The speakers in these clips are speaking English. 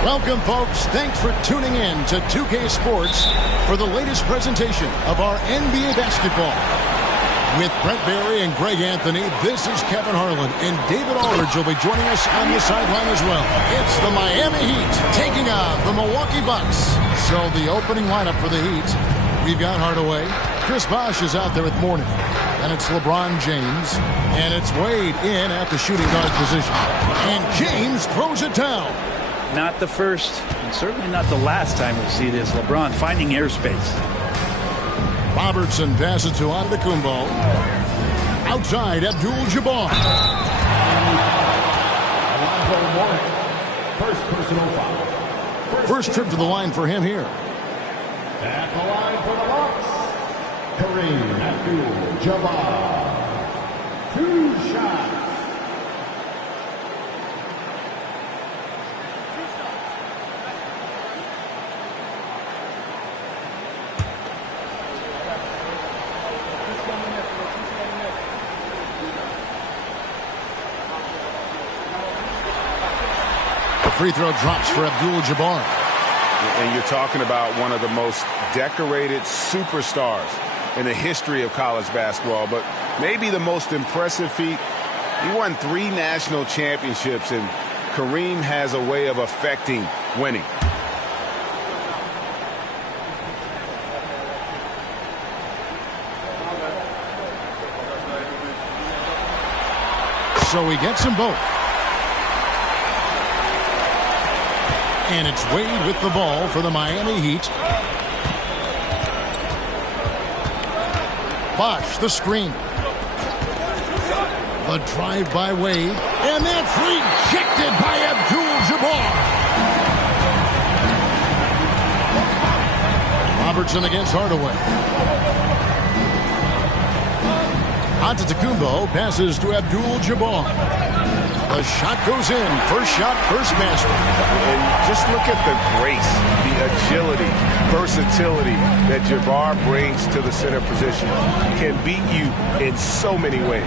Welcome, folks. Thanks for tuning in to 2K Sports for the latest presentation of our NBA basketball. With Brent Barry and Greg Anthony, this is Kevin Harlan, and David Aldridge will be joining us on the sideline as well. It's the Miami Heat taking on the Milwaukee Bucks. So the opening lineup for the Heat, we've got Hardaway. Chris Bosh is out there with Mourning. And it's LeBron James. And it's Wade in at the shooting guard position. And James throws it down. Not the first, and certainly not the last time we'll see this. LeBron finding airspace. Robertson passes to Antetokounmpo. Outside, Abdul-Jabbar. First personal foul. First trip to the line for him here. At the line for the Bucks, Kareem Abdul-Jabbar. 2 shots. Free throw drops for Abdul-Jabbar. And you're talking about one of the most decorated superstars in the history of college basketball, but maybe the most impressive feat. He won 3 national championships, and Kareem has a way of affecting winning. So he gets them both. And it's Wade with the ball for the Miami Heat. Bosh, the screen. The drive by Wade. And that's rejected by Abdul-Jabbar. Robertson against Hardaway. Antetokounmpo passes to Abdul-Jabbar. The shot goes in. First shot, first basket. And just look at the grace, the agility, versatility that Jabbar brings to the center position. Can beat you in so many ways.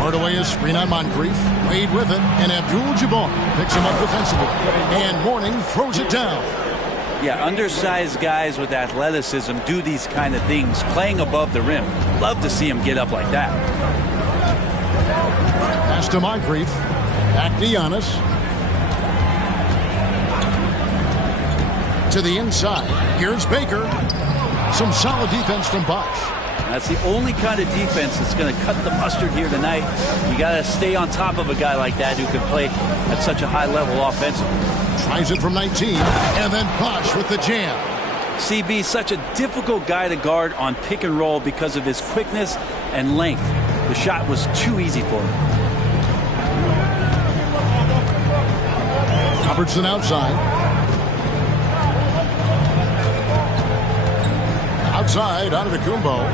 Hardaway is screen on Moncrief. Wade with it, and Abdul-Jabbar picks him up defensively. And Mourning throws it down. Yeah, undersized guys with athleticism do these kind of things, playing above the rim. Love to see him get up like that. Pass to Moncrief. Back to Giannis. To the inside. Here's Baker. Some solid defense from Bosh. That's the only kind of defense that's going to cut the mustard here tonight. You got to stay on top of a guy like that who can play at such a high level offensively. Tries it from 19. And then Bosh with the jam. CB, such a difficult guy to guard on pick and roll because of his quickness and length. The shot was too easy for him. Robertson outside. Outside, Antetokounmpo.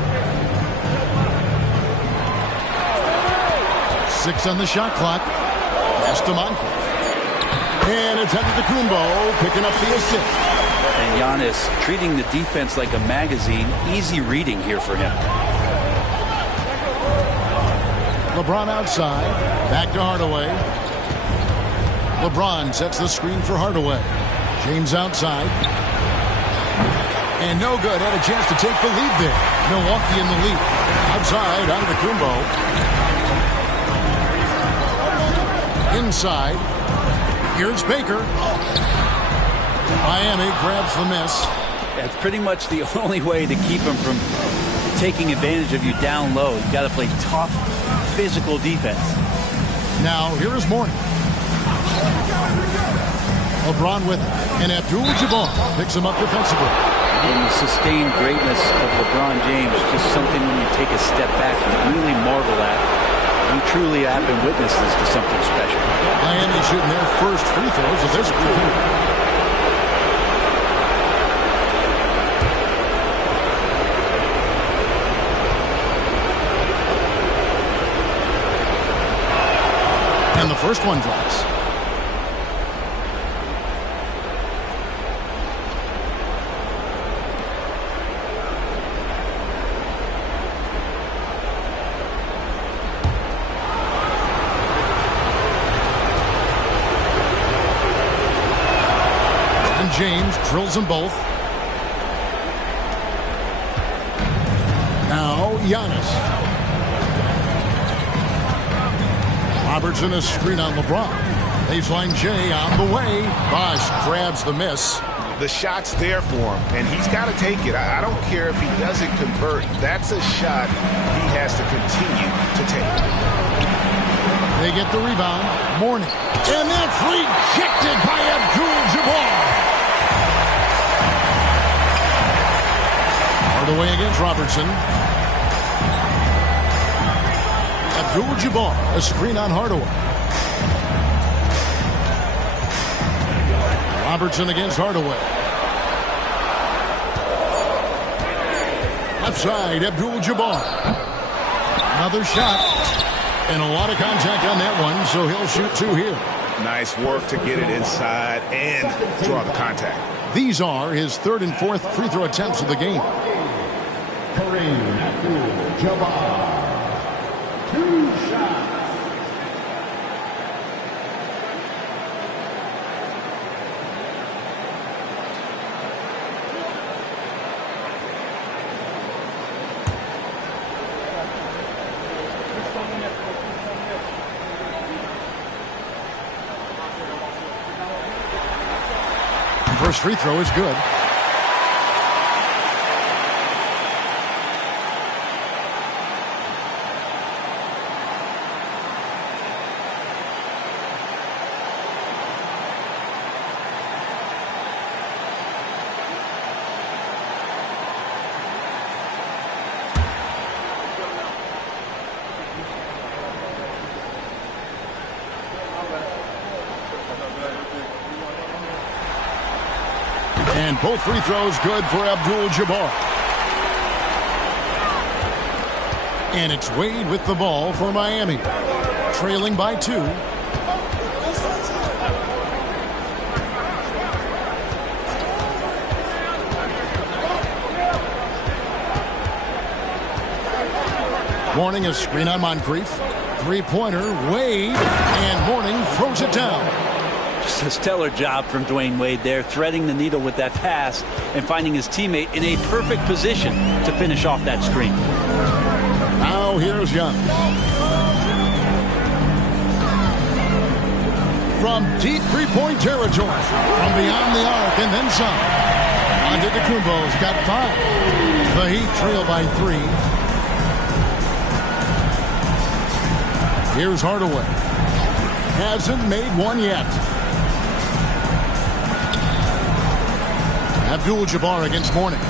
6 on the shot clock. Pass to Moncrief. And it's Antetokounmpo picking up the assist. And Giannis treating the defense like a magazine. Easy reading here for him. LeBron outside. Back to Hardaway. LeBron sets the screen for Hardaway. James outside. And no good. Had a chance to take the lead there. Milwaukee in the lead. Outside, Antetokounmpo. Inside. Here's Baker. Miami grabs the miss. That's pretty much the only way to keep him from taking advantage of you down low. You got to play tough, physical defense. Now, here is Mourning. LeBron with it. And Abdul-Jabbar picks him up defensively. And the sustained greatness of LeBron James, just something when you take a step back and really marvel at. We truly have been witnesses to something special. Miami shooting their first free throws of this quarter. And the first one drops. James drills them both. Now Giannis. Robertson a screen on LeBron. Baseline J on the way. Bosh grabs the miss. The shot's there for him, and he's got to take it. I don't care if he doesn't convert. That's a shot he has to continue to take. They get the rebound. Mourning. And that's rejected by Abdul-Jabbar. Hardaway against Robertson. Abdul-Jabbar, a screen on Hardaway. Robertson against Hardaway. Left side, Abdul-Jabbar. Another shot. And a lot of contact on that one, so he'll shoot two here. Nice work to get it inside and draw the contact. These are his third and fourth free throw attempts of the game. Kareem Abdul-Jabbar. 2 shots. First free throw is good. And both free throws good for Abdul-Jabbar. And it's Wade with the ball for Miami. Trailing by 2. Mourning a screen on Moncrief. Three-pointer, Wade. And Mourning throws it down. Just a stellar job from Dwayne Wade there, threading the needle with that pass and finding his teammate in a perfect position to finish off that screen. Now here's Giannis. From deep three-point territory, from beyond the arc and then some. Antetokounmpo's got 5. The Heat trail by 3. Here's Hardaway. Hasn't made one yet. Abdul-Jabbar against Mourning.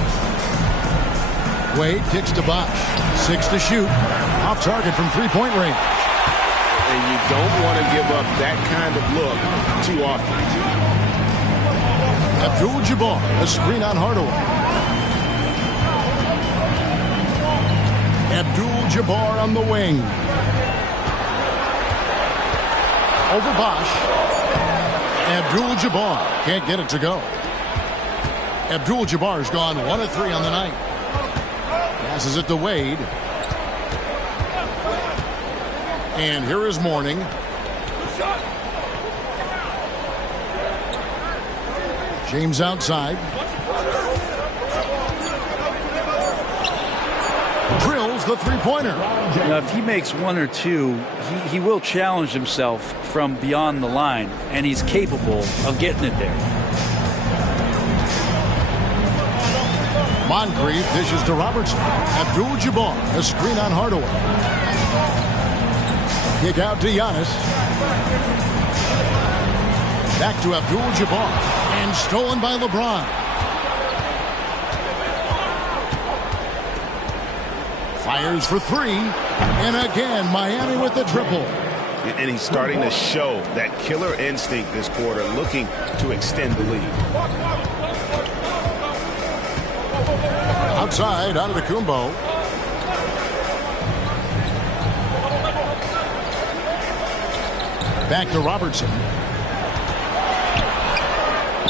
Wade kicks to Bosh. 6 to shoot. Off target from three-point range. And you don't want to give up that kind of look too often. Abdul-Jabbar, a screen on Hardaway. Abdul-Jabbar on the wing. Over Bosh. Abdul-Jabbar can't get it to go. Abdul-Jabbar's gone 1 of 3 on the night. Passes it to Wade. And here is Mourning. James outside. Drills the three-pointer. Now, if he makes 1 or 2, he will challenge himself from beyond the line, and he's capable of getting it there. Moncrief dishes to Robertson. Abdul-Jabbar, a screen on Hardaway. Kick out to Giannis. Back to Abdul-Jabbar. And stolen by LeBron. Fires for 3. And again, Miami with the triple. And he's starting to show that killer instinct this quarter, looking to extend the lead. Outside, Antetokounmpo. Back to Robertson.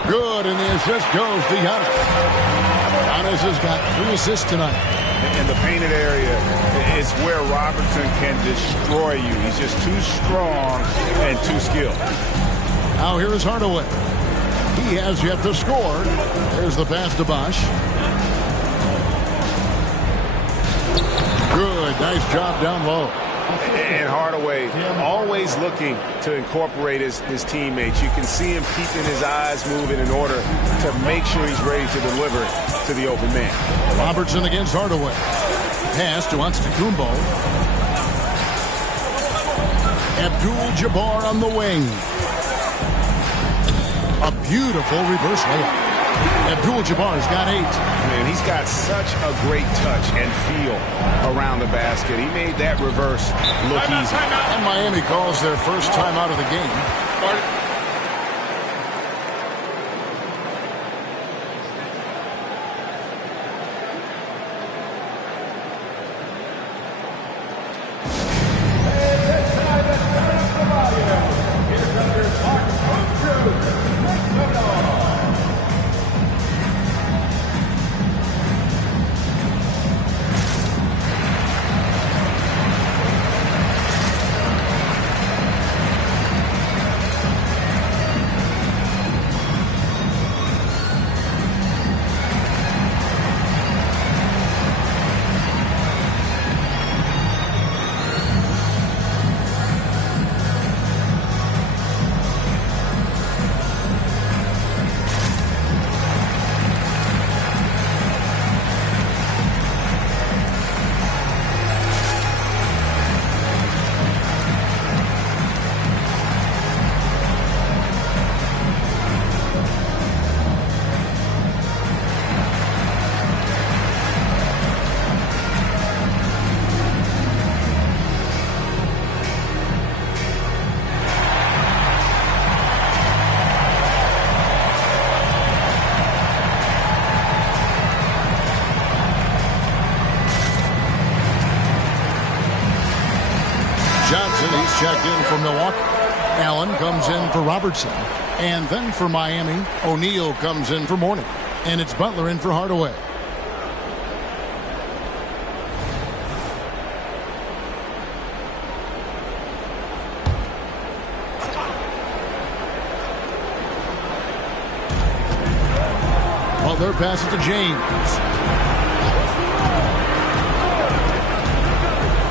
Good, and the assist goes to Giannis. Giannis has got 3 assists tonight. In the painted area is where Robertson can destroy you. He's just too strong and too skilled. Now here is Hardaway. He has yet to score. There's the pass to Bosch. Good. Nice job down low. And Hardaway always looking to incorporate his teammates. You can see him keeping his eyes moving in order to make sure he's ready to deliver to the open man. Robertson against Hardaway. Pass to Antetokounmpo. Abdul-Jabbar on the wing. A beautiful reverse layup. Abdul-Jabbar's got 8. Man, he's got such a great touch and feel around the basket. He made that reverse look easy. And Miami calls their first time out of the game. He's checked in for Milwaukee. Allen comes in for Robertson. And then for Miami, O'Neal comes in for Mourning. And it's Butler in for Hardaway. Butler passes to James.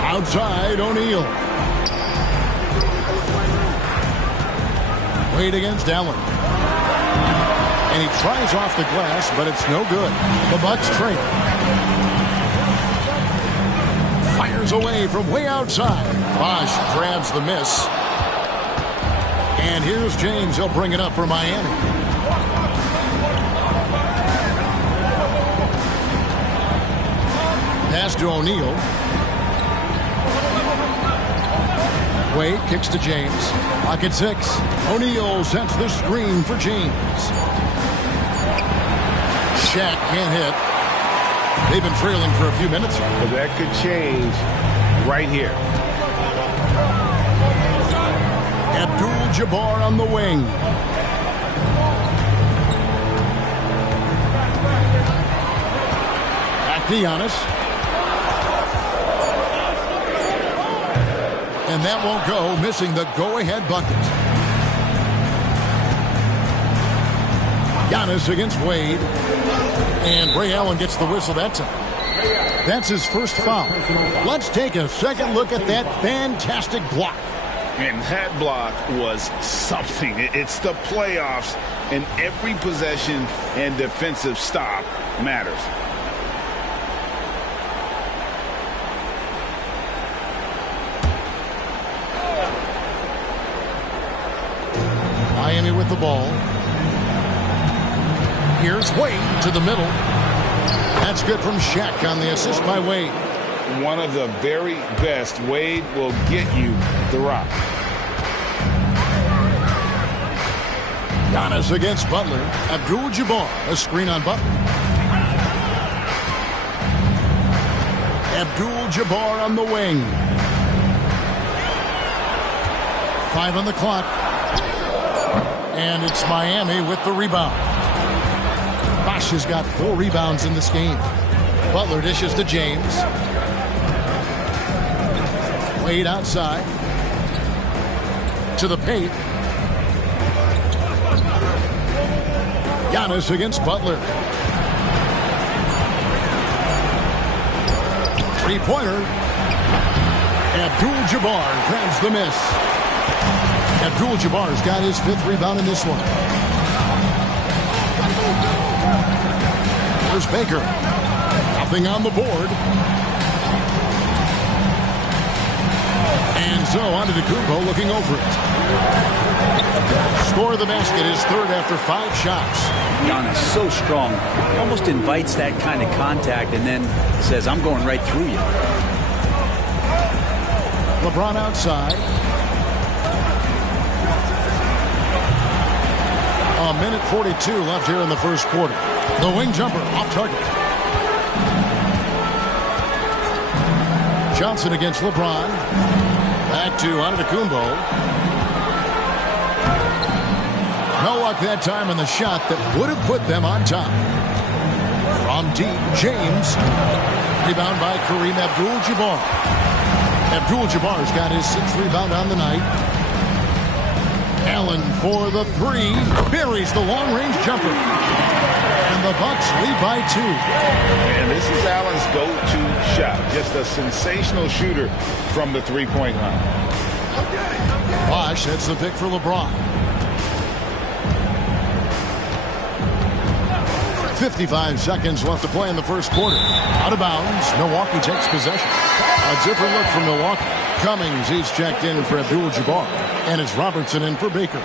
Outside, O'Neal. Wade against Allen. And he tries off the glass, but it's no good. The Bucks trail. Fires away from way outside. Bosch grabs the miss. And here's James. He'll bring it up for Miami. Pass to O'Neal. Wade kicks to James. Pocket 6. O'Neal sets the screen for James. Shaq can't hit. They've been trailing for a few minutes here. But that could change right here. Abdul-Jabbar on the wing. Back to Giannis. And that won't go, missing the go-ahead bucket. Giannis against Wade. And Ray Allen gets the whistle that time. That's his first foul. Let's take a second look at that fantastic block. And that block was something. It's the playoffs, and every possession and defensive stop matters. Miami with the ball. Here's Wade to the middle. That's good from Shaq on the assist by Wade. One of the very best. Wade will get you the rock. Giannis against Butler. Abdul-Jabbar, a screen on Butler. Abdul-Jabbar on the wing. 5 on the clock. And it's Miami with the rebound. Bosch has got 4 rebounds in this game. Butler dishes to James. Wade outside. To the paint. Giannis against Butler. Three-pointer. Abdul-Jabbar grabs the miss. Abdul-Jabbar's got his 5th rebound in this one. There's Baker. Nothing on the board. And so Antetokounmpo looking over it. Score of the basket is 3rd after 5 shots. Giannis so strong. He almost invites that kind of contact and then says, I'm going right through you. LeBron outside. A minute 42 left here in the first quarter. The wing jumper off target. Johnson against LeBron. Back to Antetokounmpo. No luck that time on the shot that would have put them on top. From deep, James. Rebound by Kareem Abdul-Jabbar. Abdul-Jabbar's got his 6th rebound on the night. Allen for the 3. Buries the long-range jumper. And the Bucks lead by 2. And this is Allen's go-to shot. Just a sensational shooter from the three-point line. Bosh, that's the pick for LeBron. 55 seconds left to play in the first quarter. Out of bounds. Milwaukee takes possession. A different look from Milwaukee. Cummings, he's checked in for Abdul-Jabbar. And it's Robertson in for Baker.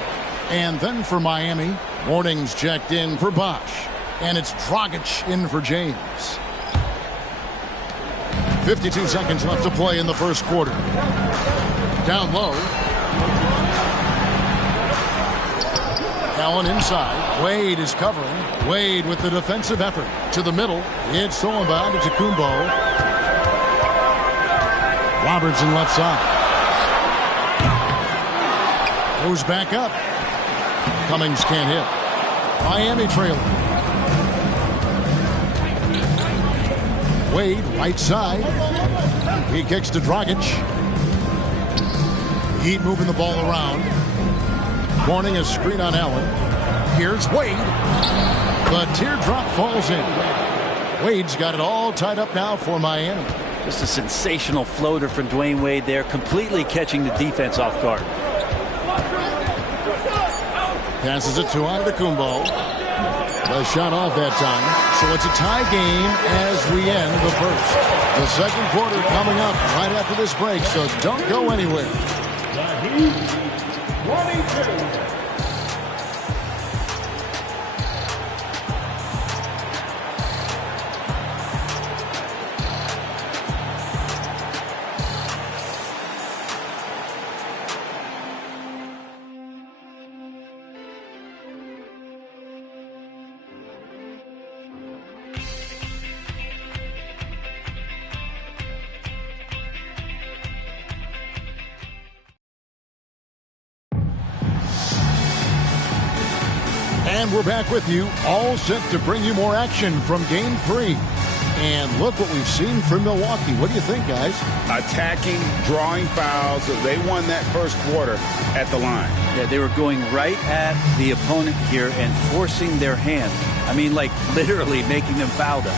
And then for Miami, Morning's checked in for Bosh. And it's Dragic in for James. 52 seconds left to play in the first quarter. Down low. Allen inside. Wade is covering. Wade with the defensive effort. To the middle. It's stolen by Antetokounmpo. Robertson left side. Goes back up. Cummings can't hit. Miami trailing. Wade, right side. He kicks to Dragic. Heat moving the ball around. Morning a screen on Allen. Here's Wade. The teardrop falls in. Wade's got it all tied up now for Miami. Just a sensational floater from Dwayne Wade there, completely catching the defense off guard. Passes it to Antetokounmpo. The shot off that time. So it's a tie game as we end the first. The second quarter coming up right after this break, so don't go anywhere. The Heat, 22. And we're back with you, all set to bring you more action from Game 3. And look what we've seen from Milwaukee. What do you think, guys? Attacking, drawing fouls. They won that first quarter at the line. Yeah, they were going right at the opponent here and forcing their hand. I mean, like literally making them foul them.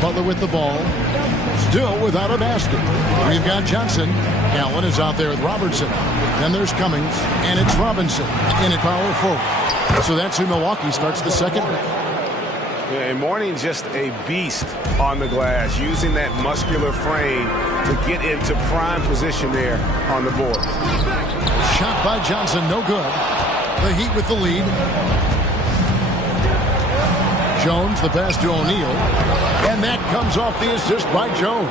Butler with the ball. Still without a basket. We've got Johnson. Allen is out there with Robertson. Then there's Cummings. And it's Robinson in at power forward. So that's who Milwaukee starts the second with. Yeah, and Morning's just a beast on the glass, using that muscular frame to get into prime position there on the board. Shot by Johnson, no good. The Heat with the lead. Jones, the pass to O'Neal. And that comes off the assist by Jones.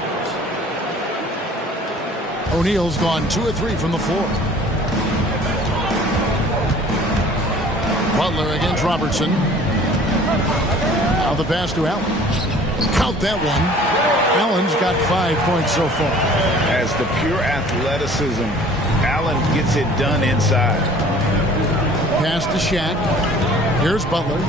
O'Neal's gone 2 of 3 from the floor. Butler against Robertson. Now the pass to Allen. Count that one. Allen's got 5 points so far. As the pure athleticism, Allen gets it done inside. Pass to Shaq. Here's Butler.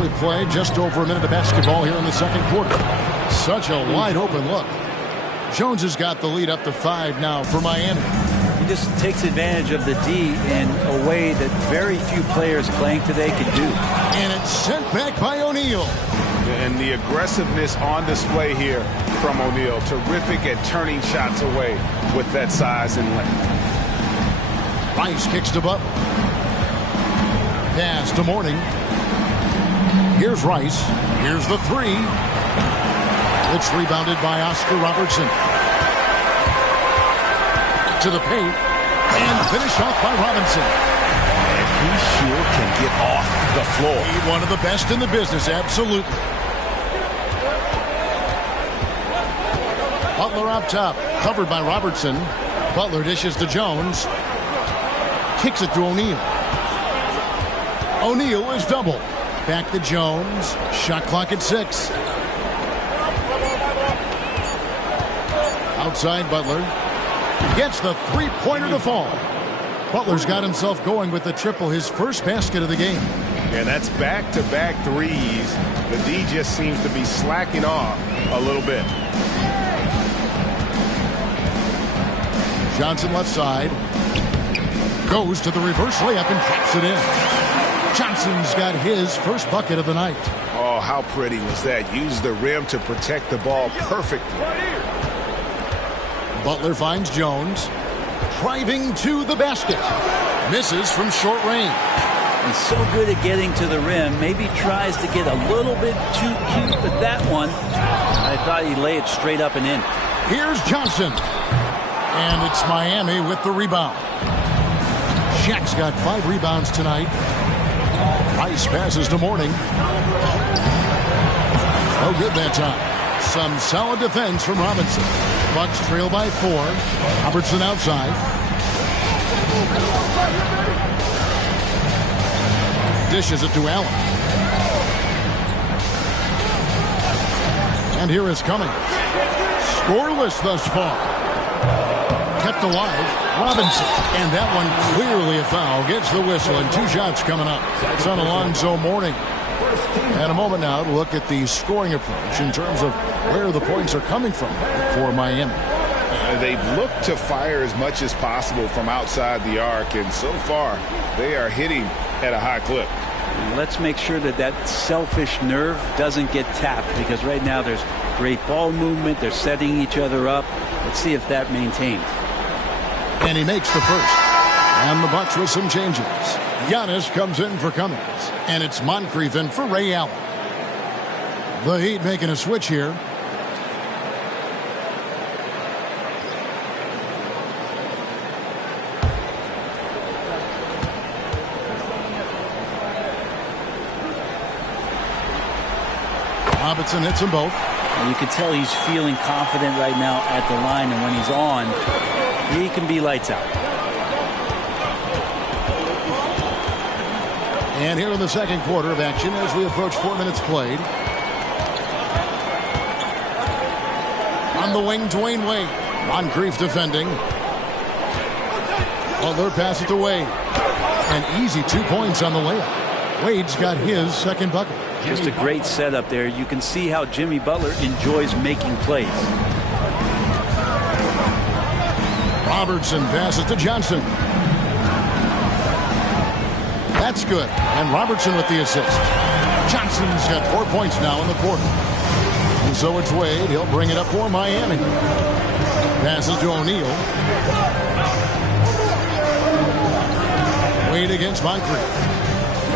We play just over a minute of basketball here in the second quarter. Such a wide open look. Jones has got the lead up to 5 now for Miami. He just takes advantage of the D in a way that very few players playing today can do. And it's sent back by O'Neal. And the aggressiveness on display here from O'Neal. Terrific at turning shots away with that size and length. Rice kicks to Butler. Pass to Mourning. Here's Rice. Here's the 3. It's rebounded by Oscar Robertson. To the paint. And finished off by Robinson. And he sure can get off the floor. He's one of the best in the business, absolutely. Butler up top, covered by Robertson. Butler dishes to Jones. Kicks it to O'Neal. O'Neal is double. Back to Jones. Shot clock at 6. Outside Butler. Gets the three-pointer to fall. Butler's got himself going with the triple, his first basket of the game. Yeah, that's back-to-back threes. The D just seems to be slacking off a little bit. Johnson left side. Goes to the reverse layup and taps it in. Johnson's got his first bucket of the night. Oh, how pretty was that? Used the rim to protect the ball perfectly. Butler finds Jones. Driving to the basket. Misses from short range. He's so good at getting to the rim. Maybe tries to get a little bit too cute with that one. I thought he'd lay it straight up and in. Here's Johnson. And it's Miami with the rebound. Shaq's got 5 rebounds tonight. Rice passes to Mourning. No good that time. Some solid defense from Robinson. Bucks trail by 4. Robertson outside. Dishes it to Allen. And here is Cummings. Scoreless thus far. Kept alive. Robinson. And that one clearly a foul. Gets the whistle and 2 shots coming up. That's on Alonzo Mourning. And a moment now to look at the scoring approach in terms of where the points are coming from for Miami. They've looked to fire as much as possible from outside the arc, and so far they are hitting at a high clip. Let's make sure that that selfish nerve doesn't get tapped, because right now there's great ball movement. They're setting each other up. Let's see if that maintains. And he makes the first. And the Bucks with some changes. Giannis comes in for Cummings. And it's Moncrief in for Ray Allen. The Heat making a switch here. Robinson hits them both. And you can tell he's feeling confident right now at the line, and when he's on, he can be lights out. And here in the second quarter of action as we approach 4 minutes played. On the wing, Dwayne Wade. Moncrief defending. Butler passes to Wade. An easy 2 points on the layup. Wade's got his second bucket. Just a great setup there. You can see how Jimmy Butler enjoys making plays. Robertson passes to Johnson. That's good. And Robertson with the assist. Johnson's got 4 points now in the quarter. And so it's Wade. He'll bring it up for Miami. Passes to O'Neal. Wade against Moncrief.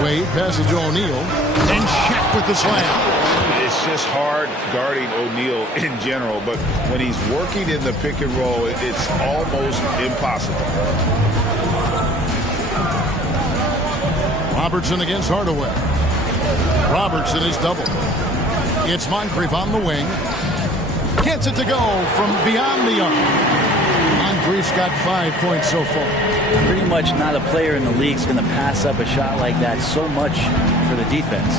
Wade passes to O'Neal. And Shaq with the slam. It's just hard guarding O'Neal in general, but when he's working in the pick and roll, it's almost impossible. Robertson against Hardaway. Robertson is doubled. It's Moncrief on the wing. Gets it to go from beyond the arc. Moncrief's got 5 points so far. Pretty much not a player in the league is going to pass up a shot like that so much for the defense.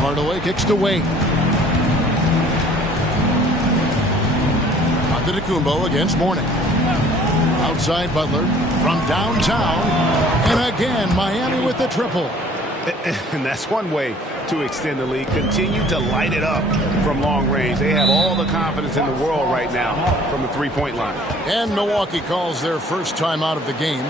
Hardaway kicks to Wade. Antetokounmpo against Mourning. Outside Butler from downtown. And again, Miami with the triple. And that's one way to extend the lead. Continue to light it up from long range. They have all the confidence in the world right now from the three-point line. And Milwaukee calls their first time out of the game.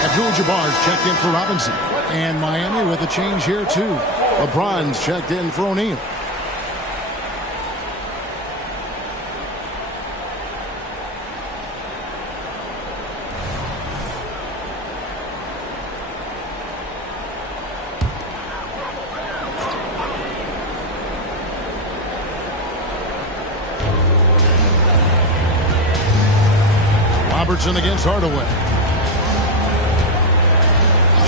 Abdul-Jabbar's checked in for Robinson. And Miami with a change here, too. LeBron's checked in for O'Neal. Robertson against Hardaway.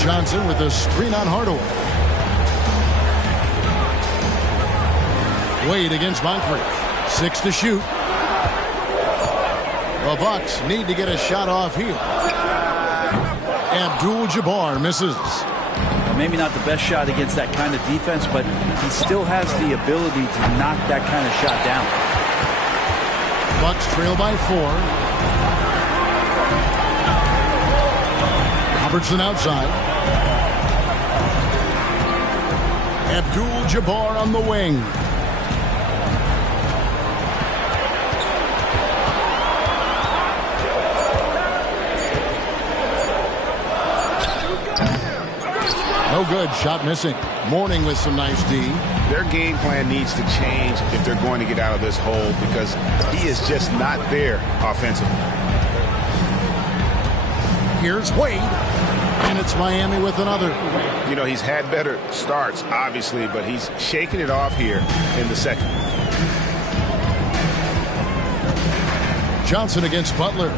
Johnson with a screen on Hardaway. Wade against Moncrief. 6 to shoot. The Bucks need to get a shot off here. Abdul-Jabbar misses. Maybe not the best shot against that kind of defense, but he still has the ability to knock that kind of shot down. Bucks trail by 4. Robertson outside. Abdul-Jabbar on the wing. No good. Shot missing. Mourning with some nice D. Their game plan needs to change if they're going to get out of this hole because he is just not there offensively. Here's Wade. And it's Miami with another. You know, he's had better starts, obviously, but he's shaking it off here in the second. Johnson against Butler.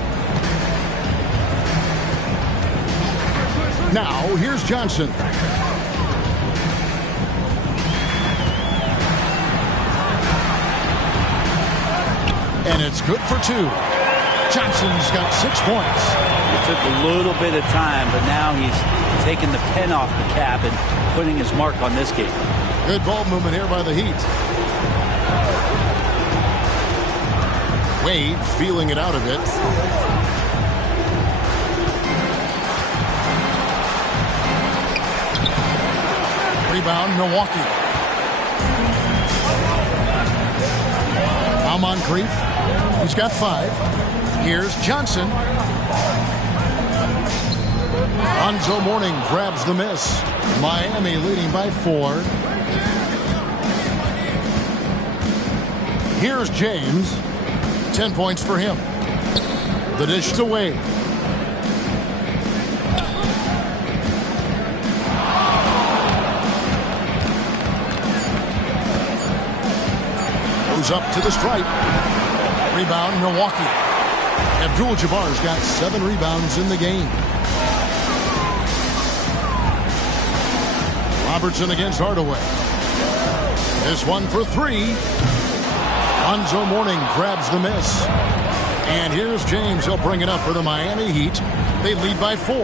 Now, here's Johnson. And it's good for 2. Johnson's got 6 points. It took a little bit of time, but now he's taking the pen off the cap and putting his mark on this game. Good ball movement here by the Heat. Wade feeling it out a bit. Rebound, Milwaukee. Now Moncrief. He's got 5. Here's Johnson. Lonzo Mourning grabs the miss. Miami leading by 4. Here's James. 10 points for him. The dish to Wade. Goes up to the stripe. Rebound, Milwaukee. Abdul-Jabbar's got 7 rebounds in the game. Robertson against Hardaway. This one for 3. Lonzo Mourning grabs the miss. And here's James. He'll bring it up for the Miami Heat. They lead by 4.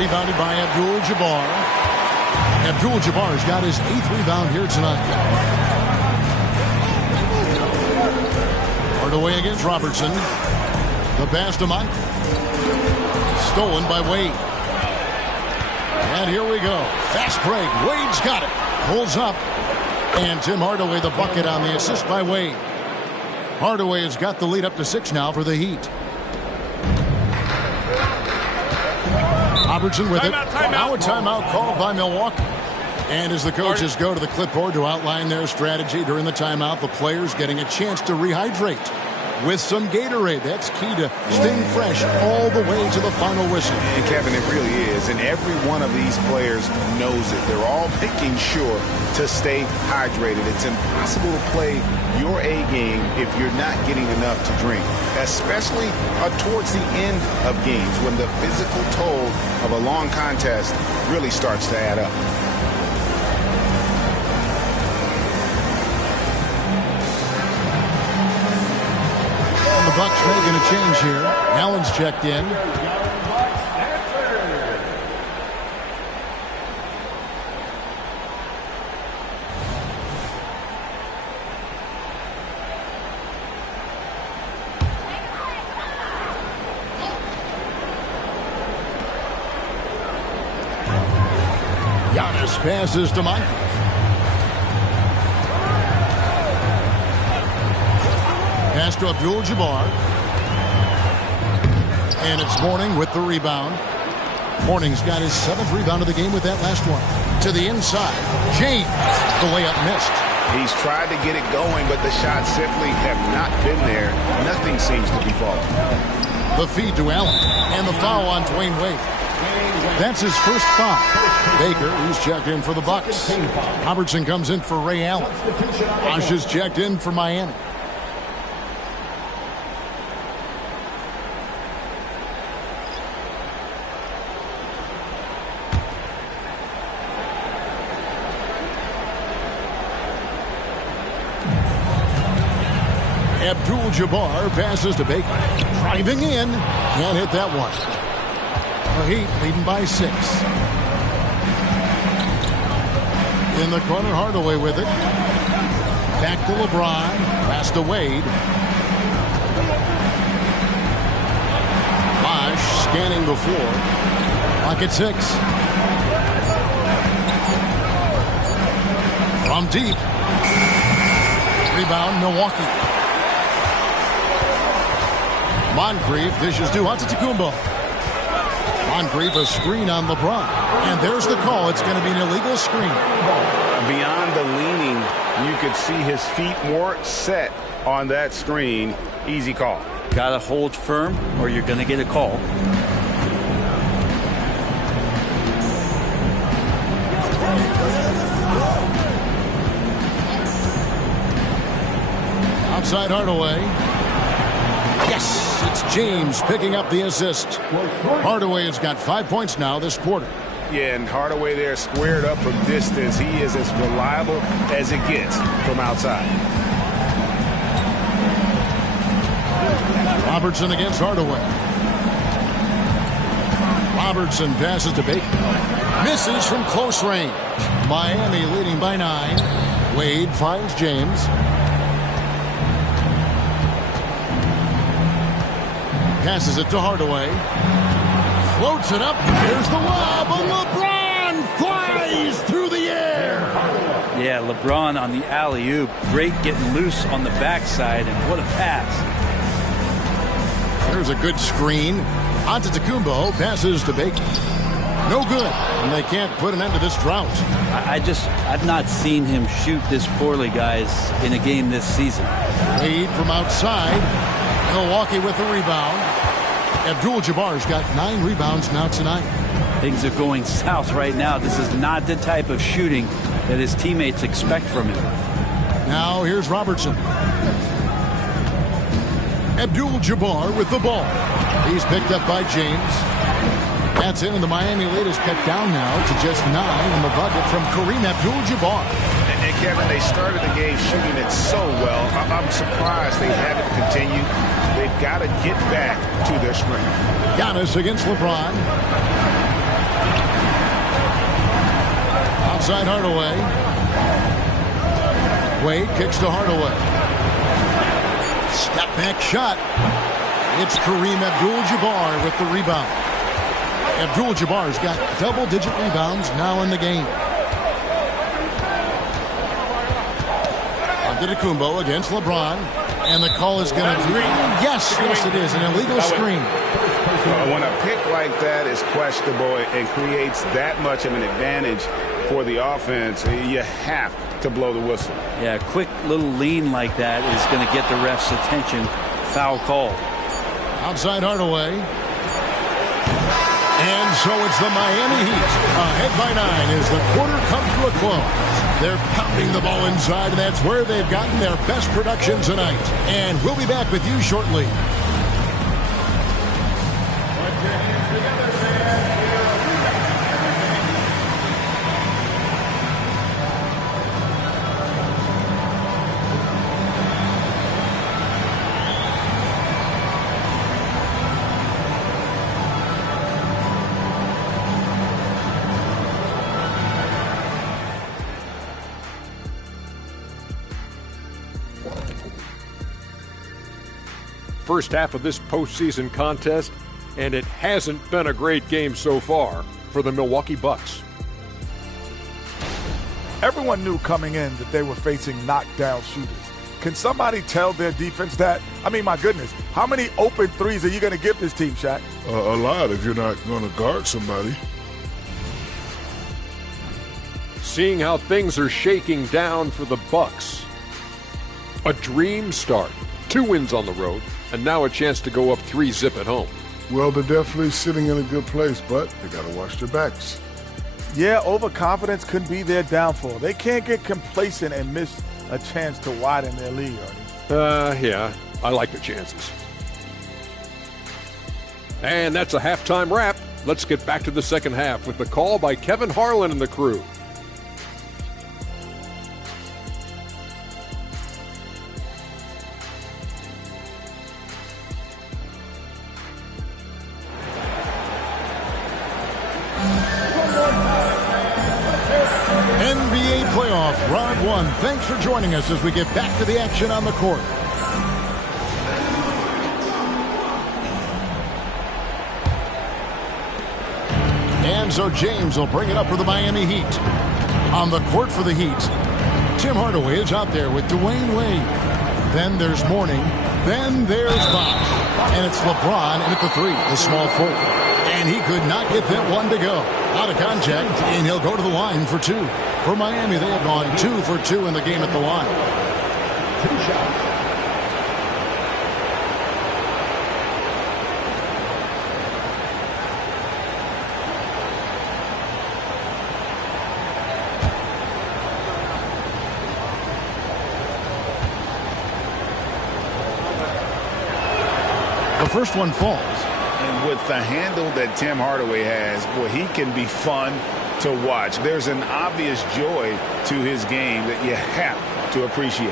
Rebounded by Abdul-Jabbar. Abdul-Jabbar's got his 8th rebound here tonight. Hardaway against Robertson. The pass to Monk. Stolen by Wade. And here we go. Fast break. Wade's got it. Pulls up. And Tim Hardaway the bucket on the assist by Wade. Hardaway has got the lead up to 6 now for the Heat. Robertson with it. Now a timeout called by Milwaukee. And as the coaches go to the clipboard to outline their strategy during the timeout, the players getting a chance to rehydrate with some Gatorade. That's key to staying fresh all the way to the final whistle. And Kevin, it really is. And every one of these players knows it. They're all making sure to stay hydrated. It's impossible to play your A game if you're not getting enough to drink, especially towards the end of games when the physical toll of a long contest really starts to add up. The Bucks making a change here. Allen's checked in. Giannis passes to Mike. Pass to Abdul-Jabbar. And it's Mourning with the rebound. Mourning's got his 7th rebound of the game with that last one. To the inside. James. The layup missed. He's tried to get it going, but the shots simply have not been there. Nothing seems to be falling. The feed to Allen. And the foul on Dwayne Wade. That's his first foul. Baker, who's checked in for the Bucks. Robertson comes in for Ray Allen. Bosh is checked in for Miami. Abdul-Jabbar passes to Baker. Driving in. Can't hit that one. The Heat leading by 6. In the corner, Hardaway with it. Back to LeBron. Pass to Wade. Bosh scanning the floor. Clock at 6. From deep. Rebound, Milwaukee. Moncrief dishes to Antetokounmpo. Moncrief a screen on LeBron. And there's the call. It's going to be an illegal screen. Beyond the leaning, you could see his feet more set on that screen. Easy call. Got to hold firm or you're going to get a call. Outside Hardaway. Yes, it's James picking up the assist. Hardaway has got 5 points now this quarter. Yeah, and Hardaway there squared up from distance. He is as reliable as it gets from outside. Robertson against Hardaway. Robertson passes to Baker. Misses from close range. Miami leading by 9. Wade finds James. Passes it to Hardaway. Floats it up. Here's the lob. And LeBron flies through the air. Yeah, LeBron on the alley-oop. Great getting loose on the backside. And what a pass. There's a good screen. Antetokounmpo passes to Baker. No good. And they can't put an end to this drought. I've not seen him shoot this poorly, guys, in a game this season. Wade from outside. Milwaukee with the rebound. Abdul-Jabbar's got 9 rebounds now tonight. Things are going south right now. This is not the type of shooting that his teammates expect from him. Now here's Robertson. Abdul-Jabbar with the ball. He's picked up by James. That's in, and the Miami lead is cut down now to just 9 in the bucket from Kareem Abdul-Jabbar. And Kevin, they started the game shooting it so well. I'm surprised they haven't continued. They've got to get back to their strength. Giannis against LeBron. Outside Hardaway. Wade kicks to Hardaway. Step back shot. It's Kareem Abdul-Jabbar with the rebound. Abdul-Jabbar's got double-digit rebounds now in the game. Antetokounmpo against LeBron. And the call is going to be, yes, it is, an illegal screen. When a pick like that is questionable and creates that much of an advantage for the offense, you have to blow the whistle. Yeah, a quick little lean like that is going to get the ref's attention. Foul call. Outside Hardaway. And so it's the Miami Heat ahead by 9 as the quarter comes to a close. They're pounding the ball inside, and that's where they've gotten their best production tonight. And we'll be back with you shortly. First half of this postseason contest, and it hasn't been a great game so far for the Milwaukee Bucks. Everyone knew coming in that they were facing knockdown shooters. Can somebody tell their defense that? I mean, my goodness, how many open threes are you going to give this team, Shaq? A lot if you're not going to guard somebody. Seeing how things are shaking down for the Bucks. A dream start. 2 wins on the road, and now a chance to go up 3-zip at home. Well, they're definitely sitting in a good place, but they got to watch their backs. Yeah, overconfidence could be their downfall. They can't get complacent and miss a chance to widen their lead, Ernie. Yeah, I like the chances. And that's a halftime wrap. Let's get back to the second half with the call by Kevin Harlan and the crew. NBA playoff round 1. Thanks for joining us as we get back to the action on the court. And so James will bring it up for the Miami Heat. On the court for the Heat, Tim Hardaway is out there with Dwayne Wade. Then there's Mourning. Then there's Bosh. And it's LeBron in at the 3, the small forward. And he could not get that one to go. Out of contact, and he'll go to the line for 2. For Miami, they have gone 2 for 2 in the game at the line. 2 shots. The first one falls. And with the handle that Tim Hardaway has, boy, he can be fun to watch. There's an obvious joy to his game that you have to appreciate.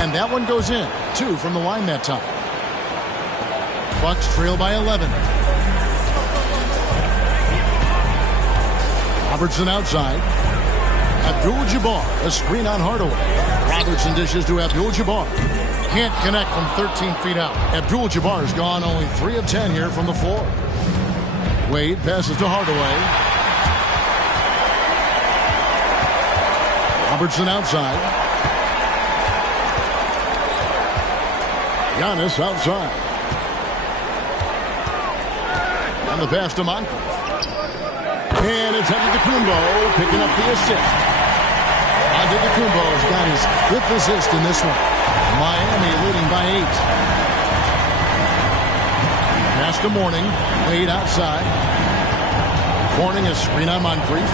And that one goes in. 2 from the line that time. Bucks trail by 11. Robertson outside. Abdul-Jabbar, a screen on Hardaway. Robertson dishes to Abdul-Jabbar. Can't connect from 13 feet out. Abdul-Jabbar's gone only 3 of 10 here from the floor. Wade passes to Hardaway. Robertson outside. Giannis outside. On the pass to Moncrief. And it's Antetokounmpo picking up the assist. Antetokounmpo's got his 5th assist in this one. Miami leading by 8. Pass to Mourning. Wade outside. Mourning a screen on Moncrief.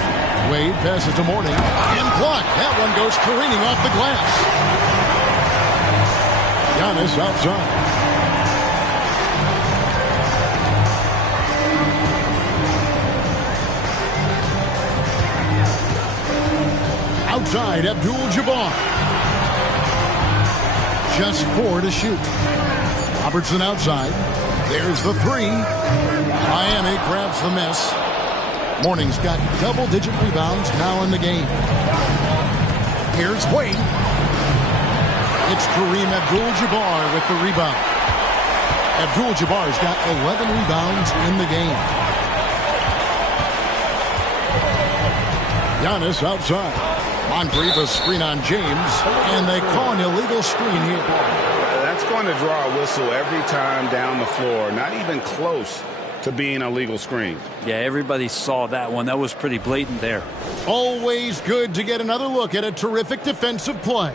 Wade passes to Mourning. And blocked. That one goes careening off the glass. Giannis outside. Outside, Abdul-Jabbar. Just 4 to shoot. Robertson outside. There's the three. Miami grabs the miss. Mourning's got double-digit rebounds now in the game. Here's Wade. It's Kareem Abdul-Jabbar with the rebound. Abdul-Jabbar's got 11 rebounds in the game. Giannis outside. Moncrief a screen on James, and they call an illegal screen here. That's going to draw a whistle every time down the floor. Not even close to being a legal screen. Yeah, everybody saw that one. That was pretty blatant there. Always good to get another look at a terrific defensive play.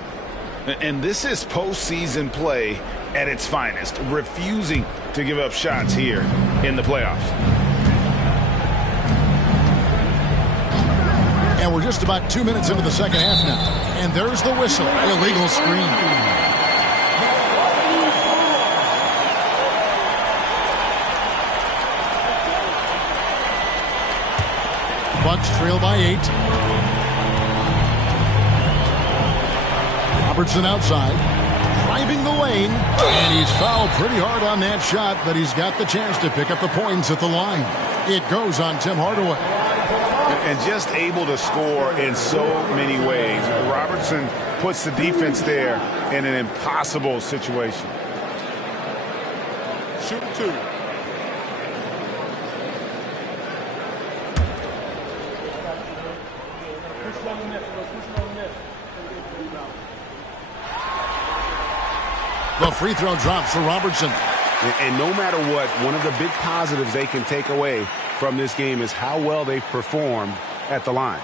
And this is postseason play at its finest, refusing to give up shots here in the playoffs. And we're just about 2 minutes into the second half now. And there's the whistle. Illegal screen. Bucks trail by 8. Robertson outside, driving the lane, and he's fouled pretty hard on that shot, but he's got the chance to pick up the points at the line. It goes on Tim Hardaway. And just able to score in so many ways. Robertson puts the defense there in an impossible situation. Shoot two. The free throw drops for Robertson. And no matter what, one of the big positives they can take away from this game is how well they've performed at the line.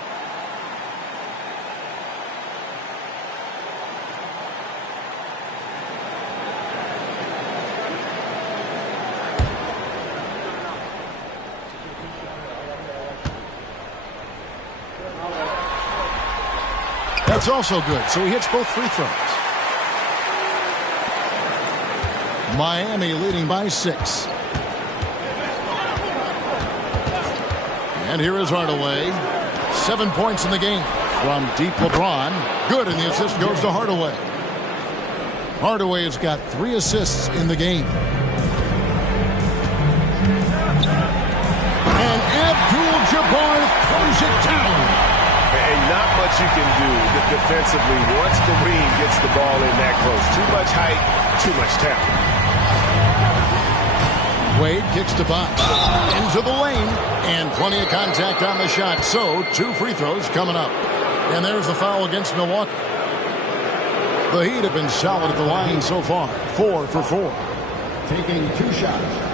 That's also good, so he hits both free throws. Miami leading by 6. And here is Hardaway. 7 points in the game from deep LeBron. Good, and the assist goes to Hardaway. Hardaway has got 3 assists in the game. And Abdul-Jabbar throws it down. And not much you can do defensively once Kareem gets the ball in that close. Too much height, too much talent. Wade kicks to box. Into the lane. And plenty of contact on the shot. So, 2 free throws coming up. And there's the foul against Milwaukee. The Heat have been solid at the line so far. 4 for 4. Taking 2 shots.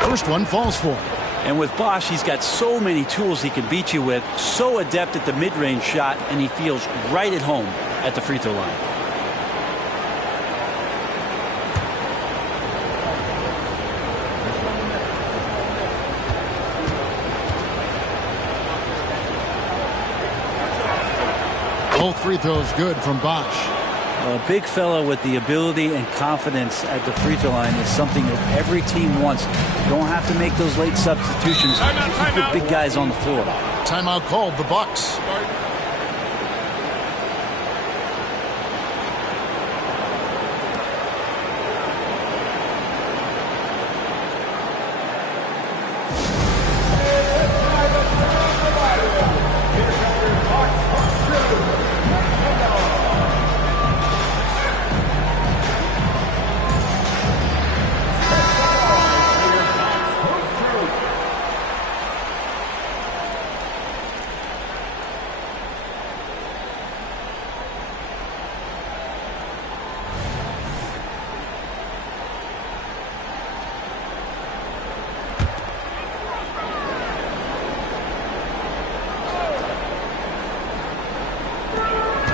First one falls for him. And with Bosch, he's got so many tools he can beat you with. So adept at the mid-range shot, and he feels right at home at the free throw line. Both free throws good from Bosch. A big fella with the ability and confidence at the free throw line is something that every team wants. You don't have to make those late substitutions. Keep the big guys on the floor. Timeout called, the Bucks.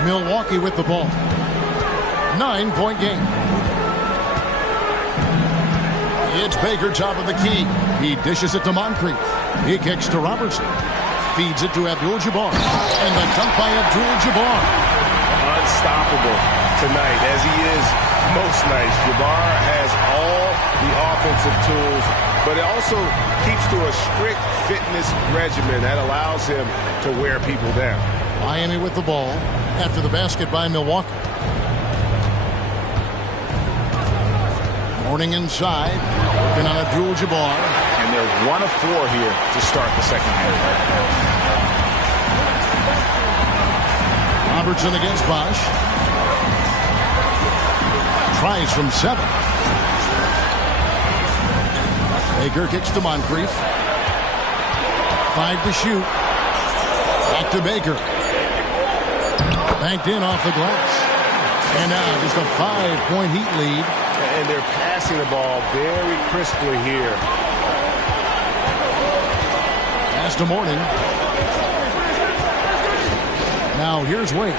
Milwaukee with the ball. 9-point game. It's Baker, top of the key. He dishes it to Moncrief. He kicks to Robertson. Feeds it to Abdul-Jabbar. And the dunk by Abdul-Jabbar. Unstoppable. tonight, as he is most nights. Jabbar has all the offensive tools, but it also keeps to a strict fitness regimen that allows him to wear people down. Miami with the ball after the basket by Milwaukee. Morning inside, working on Abdul-Jabbar. And they're 1 of 4 here to start the second half. Robertson against Bosch. Tries from 7. Baker kicks to Moncrief. 5 to shoot. Back to Baker. Banked in off the glass. And now just a 5-point Heat lead. And they're passing the ball very crisply here. Pass to Morning. Now here's Wade.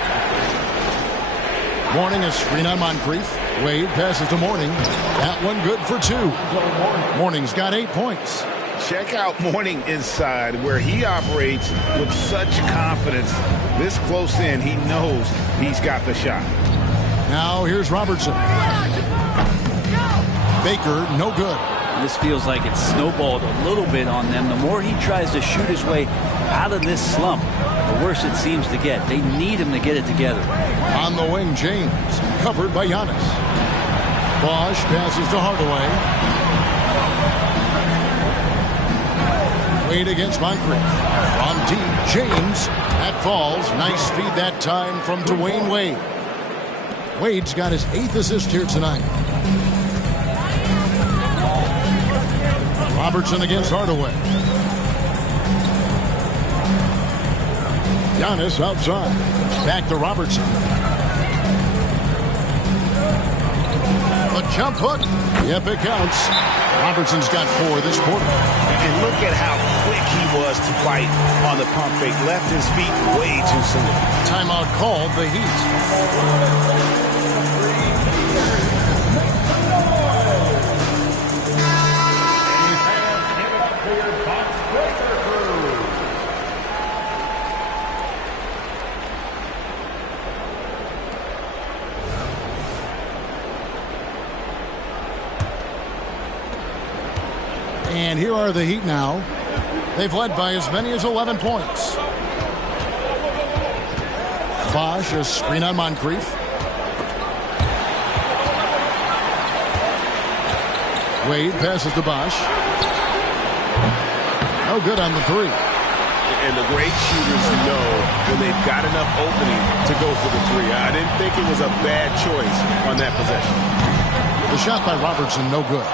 Morning, a screen on Moncrief. Wade passes to Morning. That one good for 2. Morning's got 8 points. Check out Morning inside, where he operates with such confidence. This close in, he knows he's got the shot. Now here's Robertson. Baker, no good. This feels like it's snowballed a little bit on them. The more he tries to shoot his way out of this slump, the worse it seems to get. They need him to get it together. On the wing, James, covered by Giannis. Bosch passes to Hardaway. Wade against Moncrief. From deep, James. That falls. Nice feed that time from Dwayne Wade. Wade's got his 8th assist here tonight. Robertson against Hardaway. Giannis outside. Back to Robertson. The jump hook. Yep, it counts. Robertson's got 4 this quarter. And look at how quick he was to fight on the pump fake. Left his feet way too soon. Timeout called the Heat. And here are the Heat now. They've led by as many as 11 points. Bosch, a screen on Moncrief. Wade passes to Bosch. No good on the 3. And the great shooters know when they've got enough opening to go for the 3. I didn't think it was a bad choice on that possession. The shot by Robertson, no good.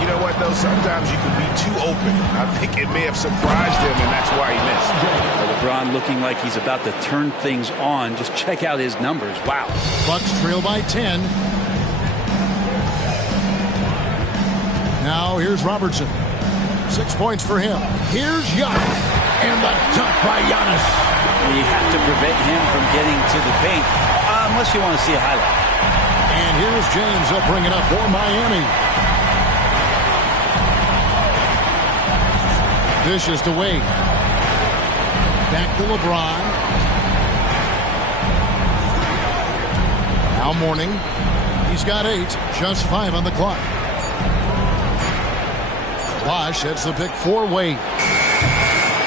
You know what, though? Sometimes you can be too open. I think it may have surprised him, and that's why he missed. LeBron looking like he's about to turn things on. Just check out his numbers. Wow. Bucks trail by 10. Now here's Robertson. 6 points for him. Here's Giannis. And the dunk by Giannis. You have to prevent him from getting to the paint, unless you want to see a highlight. And here's James. They'll bring it up for Miami. Dishes to Wade. Back to LeBron. Now Morning. He's got 8. Just 5 on the clock. Bosch heads the pick for Wade.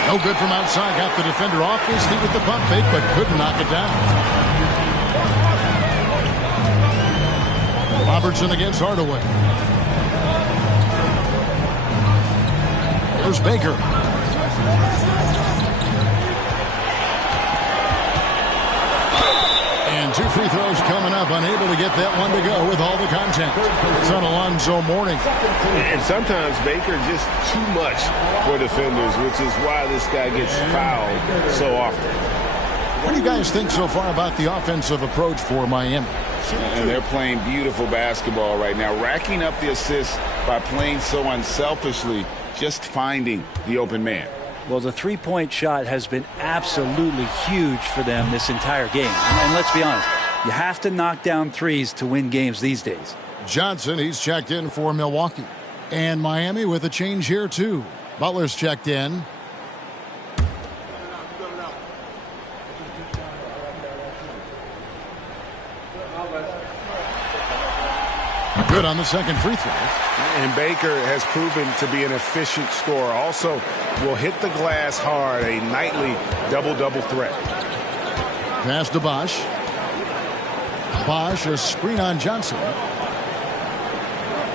No good from outside. Got the defender off his feet with the pump fake, but couldn't knock it down. Robertson against Hardaway. There's Baker. And 2 free throws coming up. Unable to get that one to go with all the contact. It's on Alonzo Mourning. And sometimes Baker just too much for defenders, which is why this guy gets fouled so often. What do you guys think so far about the offensive approach for Miami? And they're playing beautiful basketball right now, racking up the assists by playing so unselfishly, just finding the open man. Well, the three-point shot has been absolutely huge for them this entire game. And let's be honest, you have to knock down threes to win games these days. Johnson, he's checked in for Milwaukee. And Miami with a change here, too. Butler's checked in. Good on the second free throw. And Baker has proven to be an efficient scorer. Also will hit the glass hard, a nightly double-double threat. Pass to Bosch. Bosch, a screen on Johnson.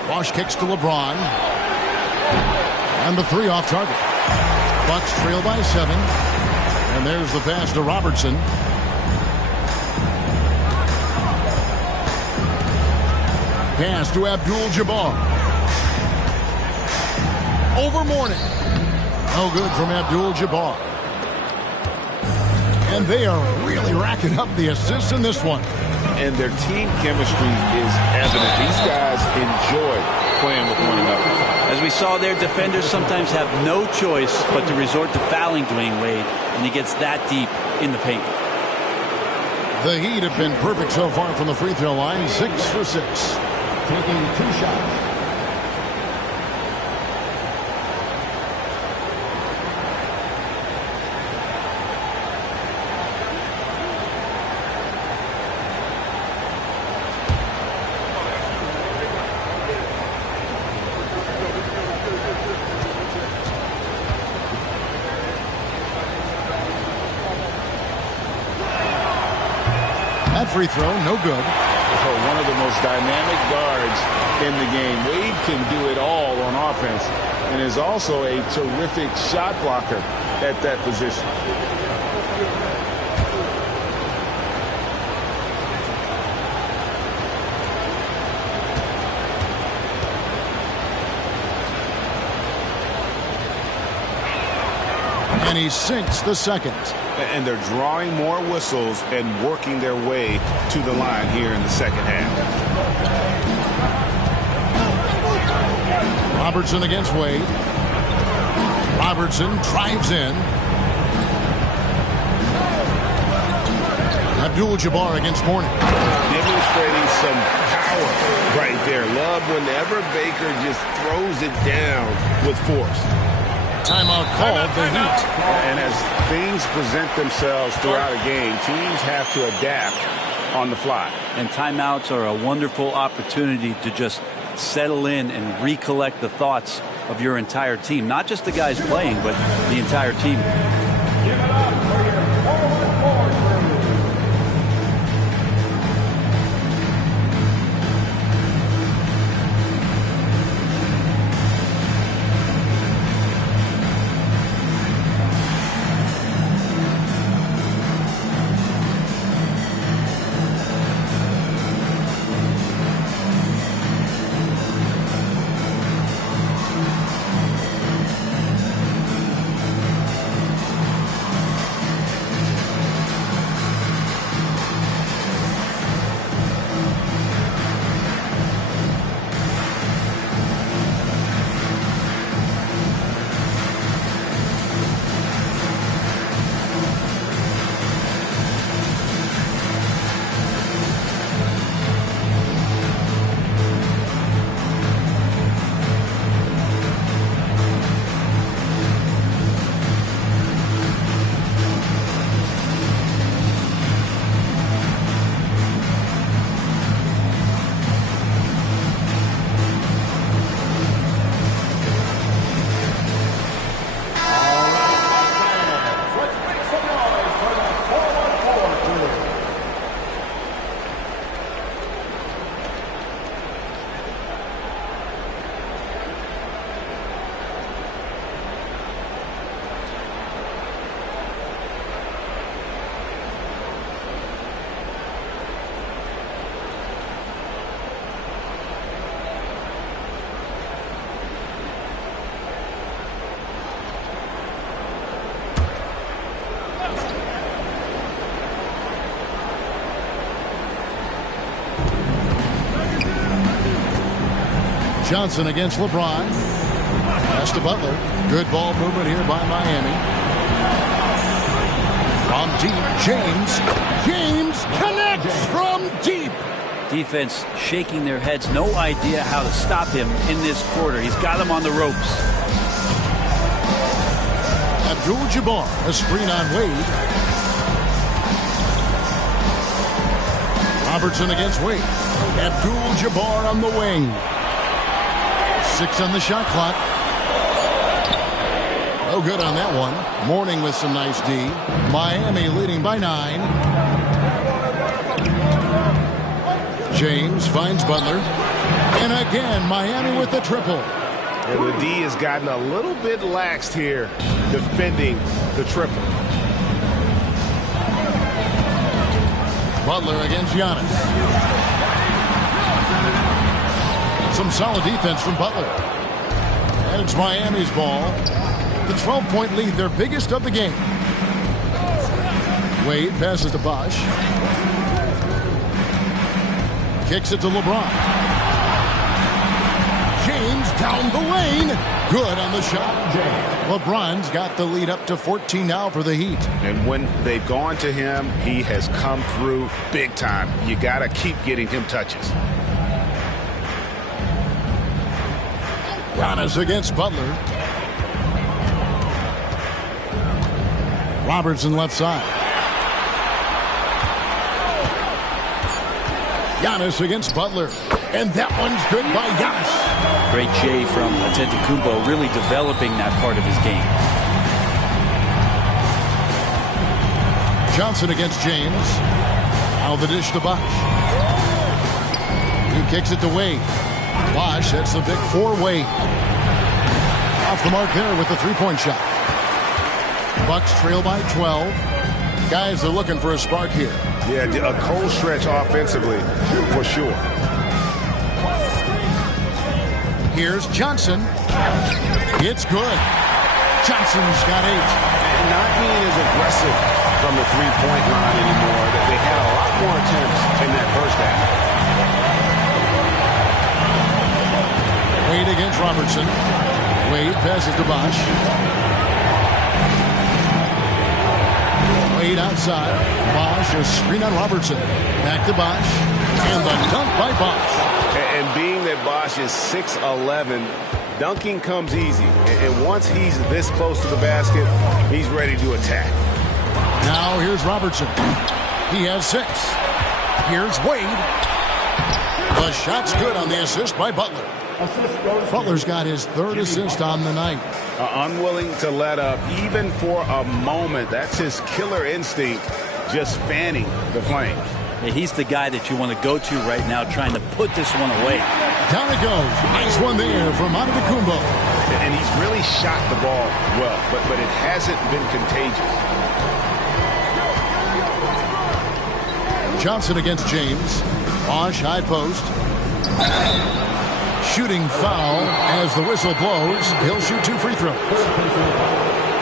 Bosch kicks to LeBron. And the three off target. Bucks trail by 7. And there's the pass to Robertson. Pass to Abdul-Jabbar. Over Mourning. No good from Abdul-Jabbar. And they are really racking up the assists in this one. And their team chemistry is evident. These guys enjoy playing with one another. As we saw there, defenders sometimes have no choice but to resort to fouling Dwayne Wade when he gets that deep in the paint. The Heat have been perfect so far from the free throw line, 6 for 6. Taking 2 shots. That free throw, no good. One of the most dynamic guards in the game. Wade can do it all on offense and is also a terrific shot blocker at that position. And he sinks the second. And they're drawing more whistles and working their way to the line here in the second half. Robertson against Wade. Robertson drives in. Abdul-Jabbar against Mourning. Demonstrating some power right there. Love whenever Baker just throws it down with force. Timeout called the Heat. And as things present themselves throughout a game, teams have to adapt on the fly. And timeouts are a wonderful opportunity to just settle in and recollect the thoughts of your entire team. Not just the guys playing, but the entire team. Give it up for your forward crew. Johnson against LeBron. Pass to Butler. Good ball movement here by Miami. From deep, James connects from deep. Defense shaking their heads. No idea how to stop him in this quarter. He's got him on the ropes. Abdul-Jabbar, a screen on Wade. Robertson against Wade. Abdul-Jabbar on the wing. 6 on the shot clock. No good on that one. Mourning with some nice D. Miami leading by 9. James finds Butler. And again, Miami with the triple. And the D has gotten a little bit laxed here defending the triple. Butler against Giannis. Some solid defense from Butler. And it's Miami's ball. The 12-point lead, their biggest of the game. Wade passes to Bosh. Kicks it to LeBron. James down the lane. Good on the shot. LeBron's got the lead up to 14 now for the Heat. And when they've gone to him, he has come through big time. You got to keep getting him touches. Giannis against Butler. Robertson left side. Giannis against Butler. And that one's good by Giannis. Great J from Antetokounmpo, really developing that part of his game. Johnson against James. Now the dish to Bosh. He kicks it to Wade. Bosh, that's the big 4-way. Off the mark there with the three-point shot. Bucks trail by 12. Guys are looking for a spark here. Yeah, a cold stretch offensively, for sure. Here's Johnson. It's good. Johnson's got 8. And not being as aggressive from the three-point line anymore. They had a lot more attempts in that first half. Wade against Robertson. Wade passes to Bosh. Wade outside. Bosh, a screen on Robertson. Back to Bosh. And the dunk by Bosh. And being that Bosh is 6'11", dunking comes easy. And once he's this close to the basket, he's ready to attack. Now here's Robertson. He has 6. Here's Wade. The shot's good on the assist by Butler. Butler's got his 3rd assist on the night. Unwilling to let up even for a moment. That's his killer instinct, just fanning the flames. Yeah, he's the guy that you want to go to right now, trying to put this one away. Down it goes. Nice one there from Antetokounmpo. And he's really shot the ball well, but it hasn't been contagious. Johnson against James. Bosh, high post. Shooting foul as the whistle blows. He'll shoot 2 free throws.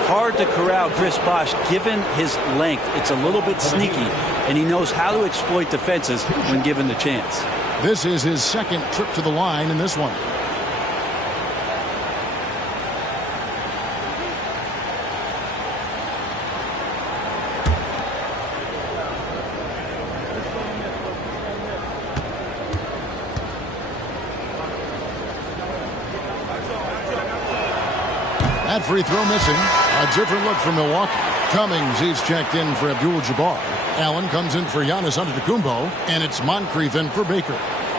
Hard to corral Chris Bosh, given his length. It's a little bit sneaky, and he knows how to exploit defenses when given the chance. This is his 2nd trip to the line in this one. That free throw missing. A different look for Milwaukee. Cummings, he's checked in for Abdul-Jabbar. Allen comes in for Giannis Antetokounmpo. And it's Moncrief in for Baker.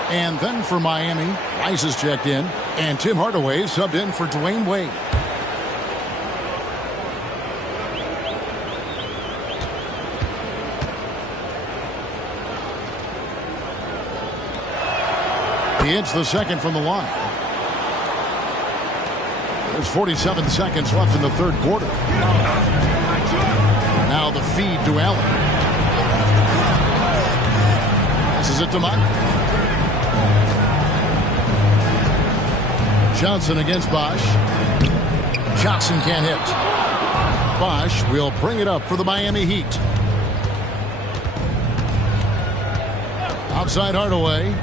And then for Miami, Rice is checked in. And Tim Hardaway subbed in for Dwayne Wade. He hits the 2nd from the line. There's 47 seconds left in the 3rd quarter. Now the feed to Allen. Passes it to Moncrief. Johnson against Bosh. Johnson can't hit. Bosh will bring it up for the Miami Heat. Outside Hardaway.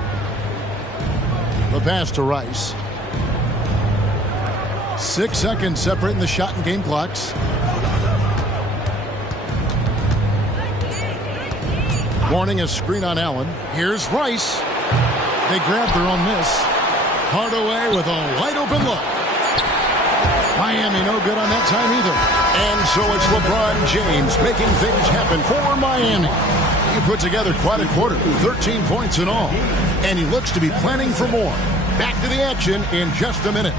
The pass to Rice. 6 seconds separating the shot and game clocks. Warning, a screen on Allen. Here's Rice. They grab their own miss. Hardaway with a wide open look. Miami no good on that time either. And so it's LeBron James making things happen for Miami. He put together quite a quarter, 13 points in all. And he looks to be planning for more. Back to the action in just a minute.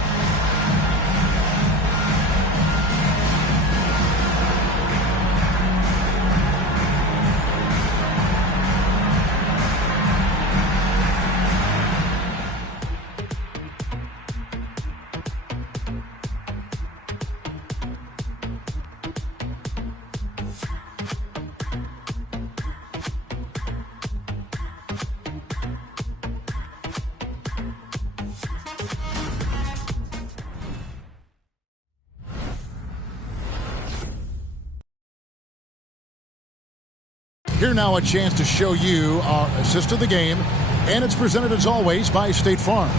Here now a chance to show you our assist of the game, and it's presented as always by State Farm.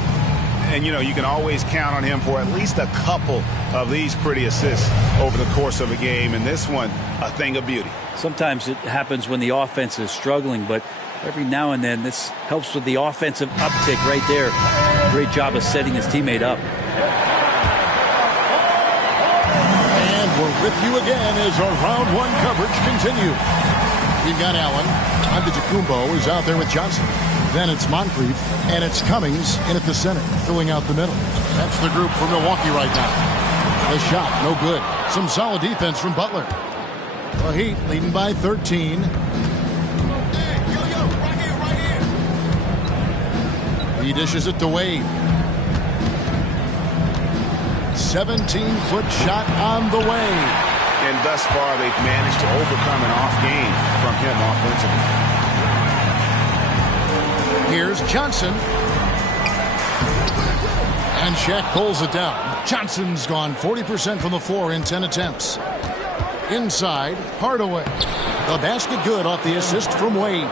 And you know, you can always count on him for at least a couple of these pretty assists over the course of a game, and this one, a thing of beauty. Sometimes it happens when the offense is struggling, but every now and then this helps with the offensive uptick right there. Great job of setting his teammate up. And we're with you again as our round one coverage continues. You've got Allen. Antetokounmpo is out there with Johnson. Then it's Moncrief, and it's Cummings in at the center, filling out the middle. That's the group for Milwaukee right now. The shot, no good. Some solid defense from Butler. The Heat leading by 13. He dishes it to Wade. 17-foot shot on the way. And thus far, they've managed to overcome an off game from him offensively. Here's Johnson. And Shaq pulls it down. Johnson's gone 40% from the floor in 10 attempts. Inside, Hardaway. The basket good off the assist from Wade.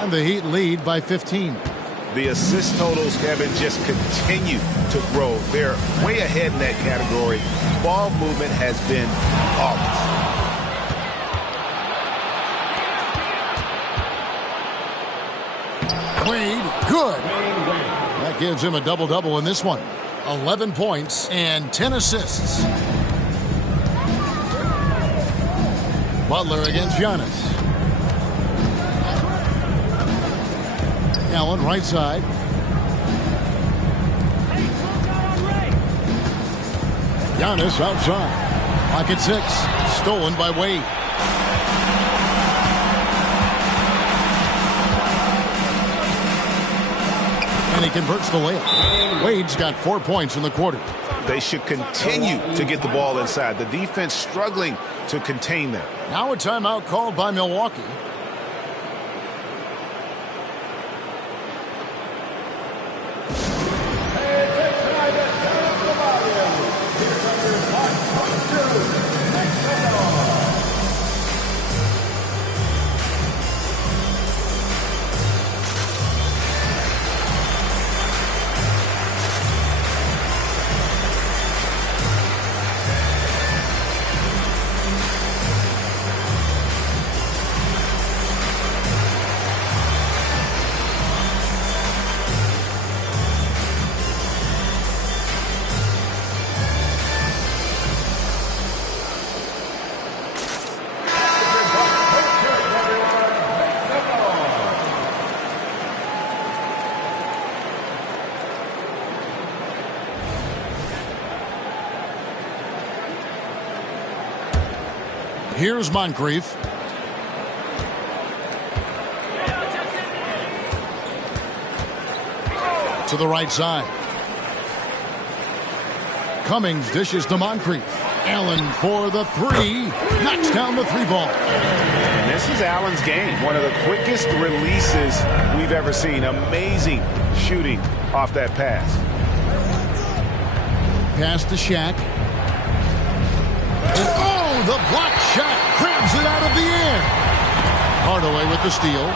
And the Heat lead by 15. The assist totals, Kevin, just continue to grow. They're way ahead in that category. Ball movement has been flawless. Wade, good. That gives him a double-double in this one. 11 points and 10 assists. Butler against Giannis. Allen, right side. Giannis outside. Pocket 6. Stolen by Wade. And he converts the layup. Wade's got 4 points in the quarter. They should continue to get the ball inside. The defense struggling to contain them. Now a timeout called by Milwaukee. Here's Moncrief. To the right side. Cummings dishes to Moncrief. Allen for the three. Knocks down the three ball. And this is Allen's game. One of the quickest releases we've ever seen. Amazing shooting off that pass. Pass to Shaq. And oh, the block shot grabs it out of the air. Hardaway with the steal.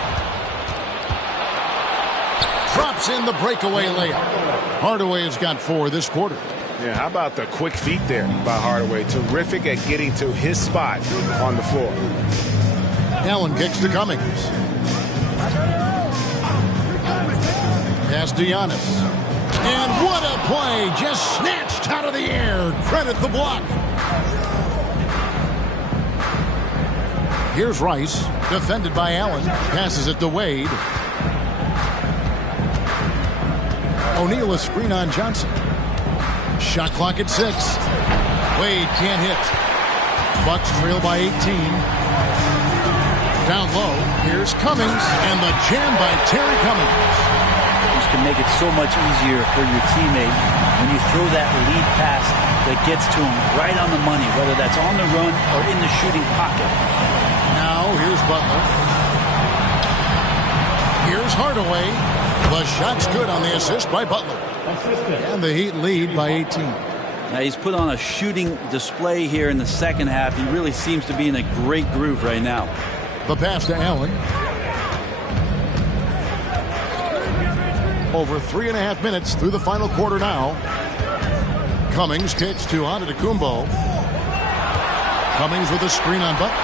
Drops in the breakaway layup. Hardaway has got 4 this quarter. Yeah, how about the quick feet there by Hardaway? Terrific at getting to his spot on the floor. Allen kicks to Cummings. Pass to Giannis. And what a play! Just snatched out of the air. Credit the block. Here's Rice, defended by Allen. Passes it to Wade. O'Neal a screen on Johnson. Shot clock at 6. Wade can't hit. Bucks trail by 18. Down low, here's Cummings, and the jam by Terry Cummings. This can make it so much easier for your teammate when you throw that lead pass that gets to him right on the money, whether that's on the run or in the shooting pocket. Now, here's Butler. Here's Hardaway. The shot's good on the assist by Butler. And the Heat lead by 18. Now he's put on a shooting display here in the second half. He really seems to be in a great groove right now. The pass to Allen. Over 3.5 minutes through the final quarter now. Cummings kicks to Antetokounmpo. Cummings with a screen on Butler.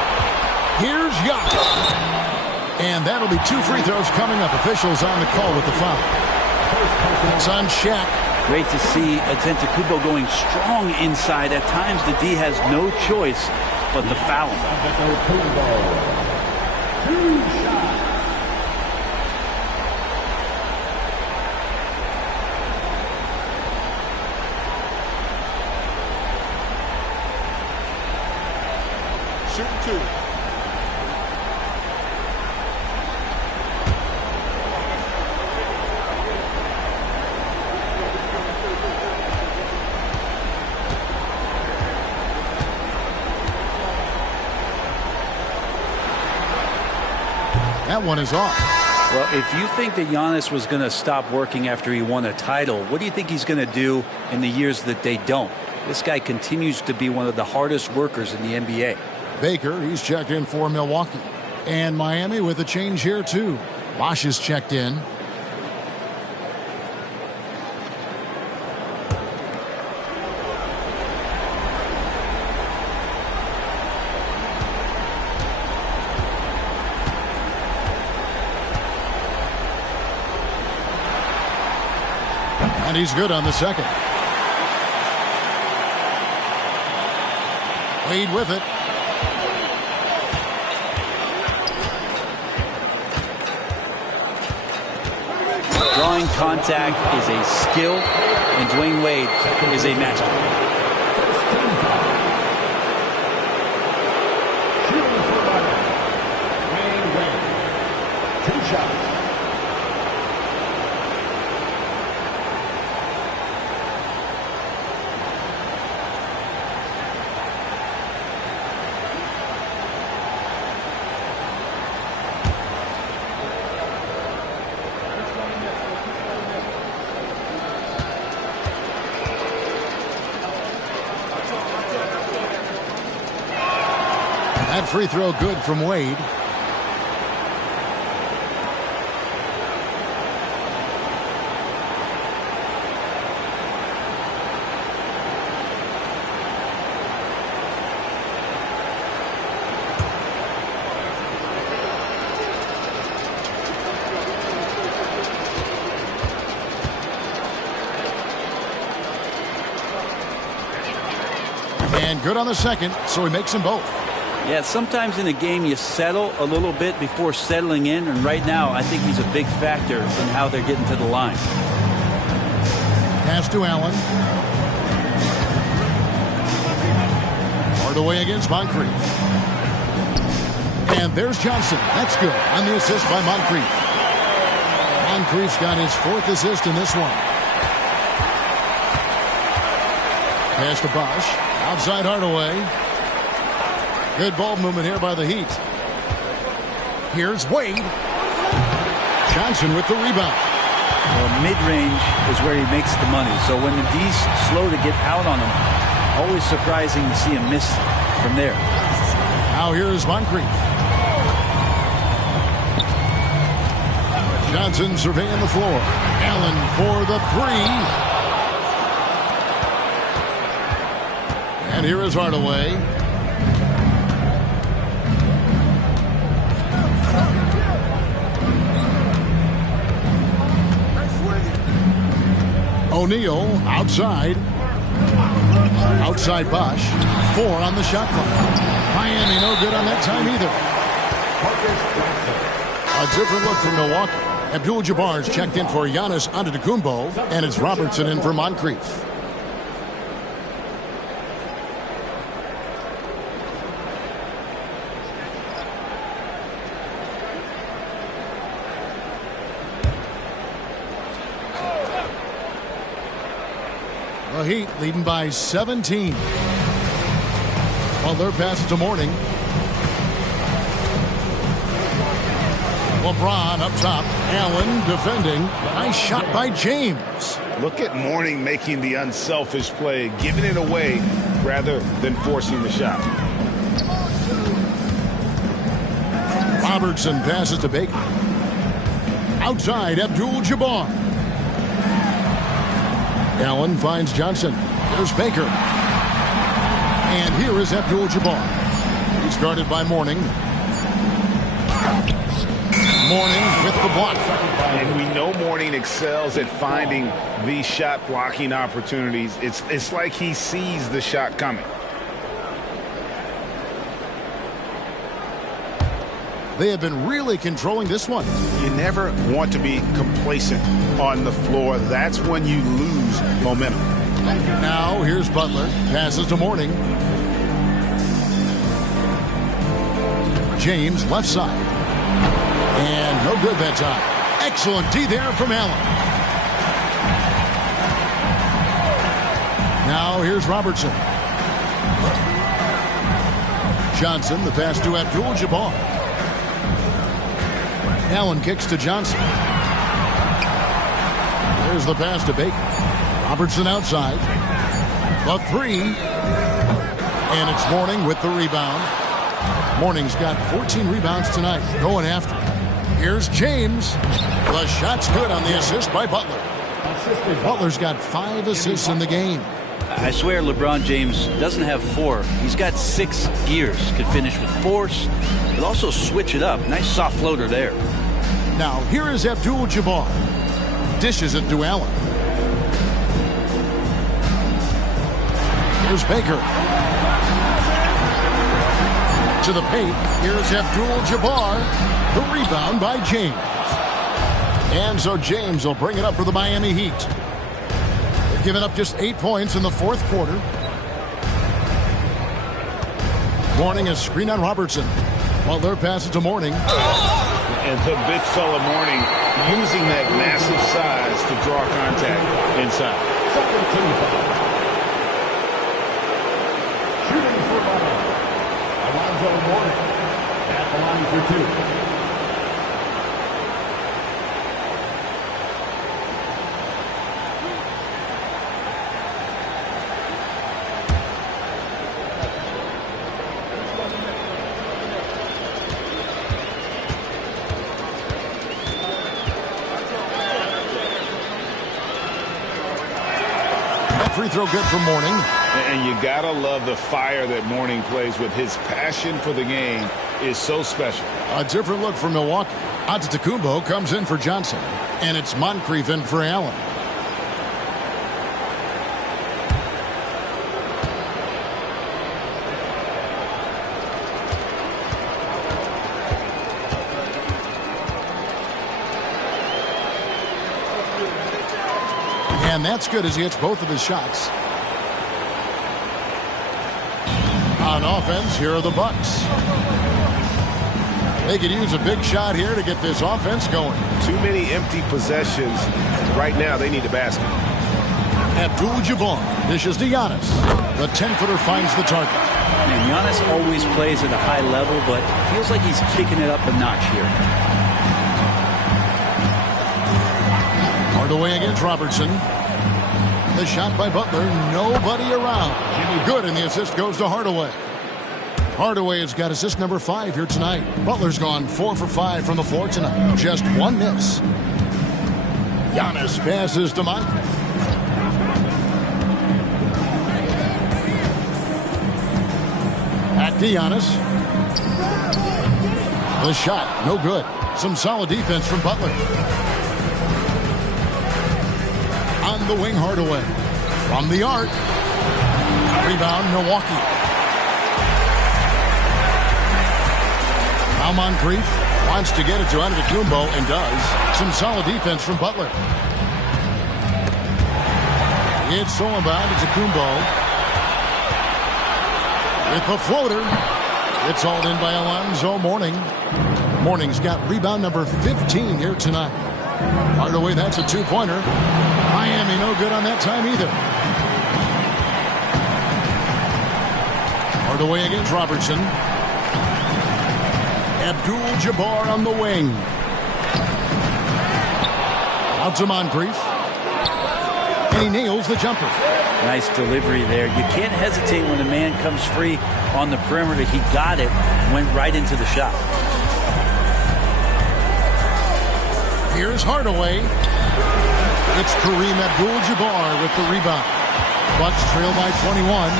Here's Giannis. And that'll be 2 free throws coming up. Officials on the call with the foul. It's on Shaq. Great to see Antetokounmpo going strong inside. At times the D has no choice but to foul him. Shooting 2. That one is off. Well, if you think that Giannis was going to stop working after he won a title, what do you think he's going to do in the years that they don't? This guy continues to be one of the hardest workers in the NBA. Baker, he's checked in for Milwaukee. And Miami with a change here, too. Bosch is checked in. And he's good on the second. Wade with it. Drawing contact is a skill, and Dwayne Wade is a master. Dwayne Wade. 2 shots. That free throw good from Wade. And good on the second, so he makes them both. Yeah, sometimes in a game you settle a little bit before settling in, and right now I think he's a big factor in how they're getting to the line. Pass to Allen. Hardaway against Moncrief. And there's Johnson. That's good on the assist by Moncrief. Moncrief's got his 4th assist in this one. Pass to Bosch. Outside Hardaway. Good ball movement here by the Heat. Here's Wade. Johnson with the rebound. Well, mid-range is where he makes the money. So when the D's slow to get out on him, always surprising to see him miss from there. Now here's Moncrief. Johnson surveying the floor. Allen for the 3. And here is Hardaway. O'Neal outside. Outside Bosch. 4 on the shot clock. Miami no good on that time either. A different look from Milwaukee. Abdul-Jabbar's checked in for Giannis Antetokounmpo, and it's Robertson in for Moncrief. The Heat leading by 17. While their pass to Mourning. LeBron up top. Allen defending. Nice shot by James. Look at Mourning making the unselfish play, giving it away rather than forcing the shot. Robertson passes to Baker. Outside, Abdul-Jabbar. Allen finds Johnson. There's Baker. And here is Abdul-Jabbar. He's guarded by Mourning. Mourning with the block. And we know Mourning excels at finding these shot blocking opportunities. It's like he sees the shot coming. They have been really controlling this one. You never want to be complacent on the floor. That's when you lose momentum. Now here's Butler. Passes to Mourning. James left side. And no good that time. Excellent D there from Allen. Now here's Robertson. Johnson, the pass to Abdul-Jabbar. Allen kicks to Johnson. There's the pass to Baker. Robertson outside. The three. And it's Mourning with the rebound. Mourning's got 14 rebounds tonight. Going after it. Here's James. The shot's good on the assist by Butler. Butler's got 5 assists in the game. I swear LeBron James doesn't have 4. He's got 6 gears. Could finish with force, but also switch it up. Nice soft floater there. Now here is Abdul-Jabbar. Dishes it to Allen. Here's Baker. To the paint. Here's Abdul-Jabbar. The rebound by James. And so James will bring it up for the Miami Heat. They've given up just 8 points in the fourth quarter. Mourning a screen on Robertson. While their pass to Mourning. And the big fella Mourning using that massive size to draw contact inside. Second team foul. Shooting for Butler. Alonzo Mourning at the line for 2. Free throw good for Mourning. And you gotta love the fire that Mourning plays with. His passion for the game is so special. A different look for Milwaukee. Antetokounmpo comes in for Johnson. And it's Moncrief in for Allen. And that's good as he hits both of his shots. On offense, here are the Bucks. They could use a big shot here to get this offense going. Too many empty possessions. Right now, they need a basket. Abdul-Jabbar dishes to Giannis. The 10-footer finds the target. And Giannis always plays at a high level, but feels like he's kicking it up a notch here. Hardaway against Robertson. The shot by Butler. Nobody around. Good, and the assist goes to Hardaway. Hardaway has got assist number 5 here tonight. Butler's gone 4 for 5 from the floor tonight. Just 1 miss. Giannis passes to Moncrief. Back to Giannis. The shot, no good. Some solid defense from Butler. On the wing, Hardaway. From the arc. Rebound, Milwaukee. Now Moncrief wants to get it to Antetokounmpo and does. Some solid defense from Butler. It's stolen by Antetokounmpo. With the floater. It's hauled in by Alonzo Mourning. Mourning's got rebound number 15 here tonight. Hardaway, that's a two-pointer. Miami no good on that time either. Hardaway against Robertson. Abdul-Jabbar on the wing. Out to Moncrief. And he nails the jumper. Nice delivery there. You can't hesitate when a man comes free on the perimeter. He got it, went right into the shot. Here's Hardaway. It's Kareem Abdul-Jabbar with the rebound. Bucks trail by 21.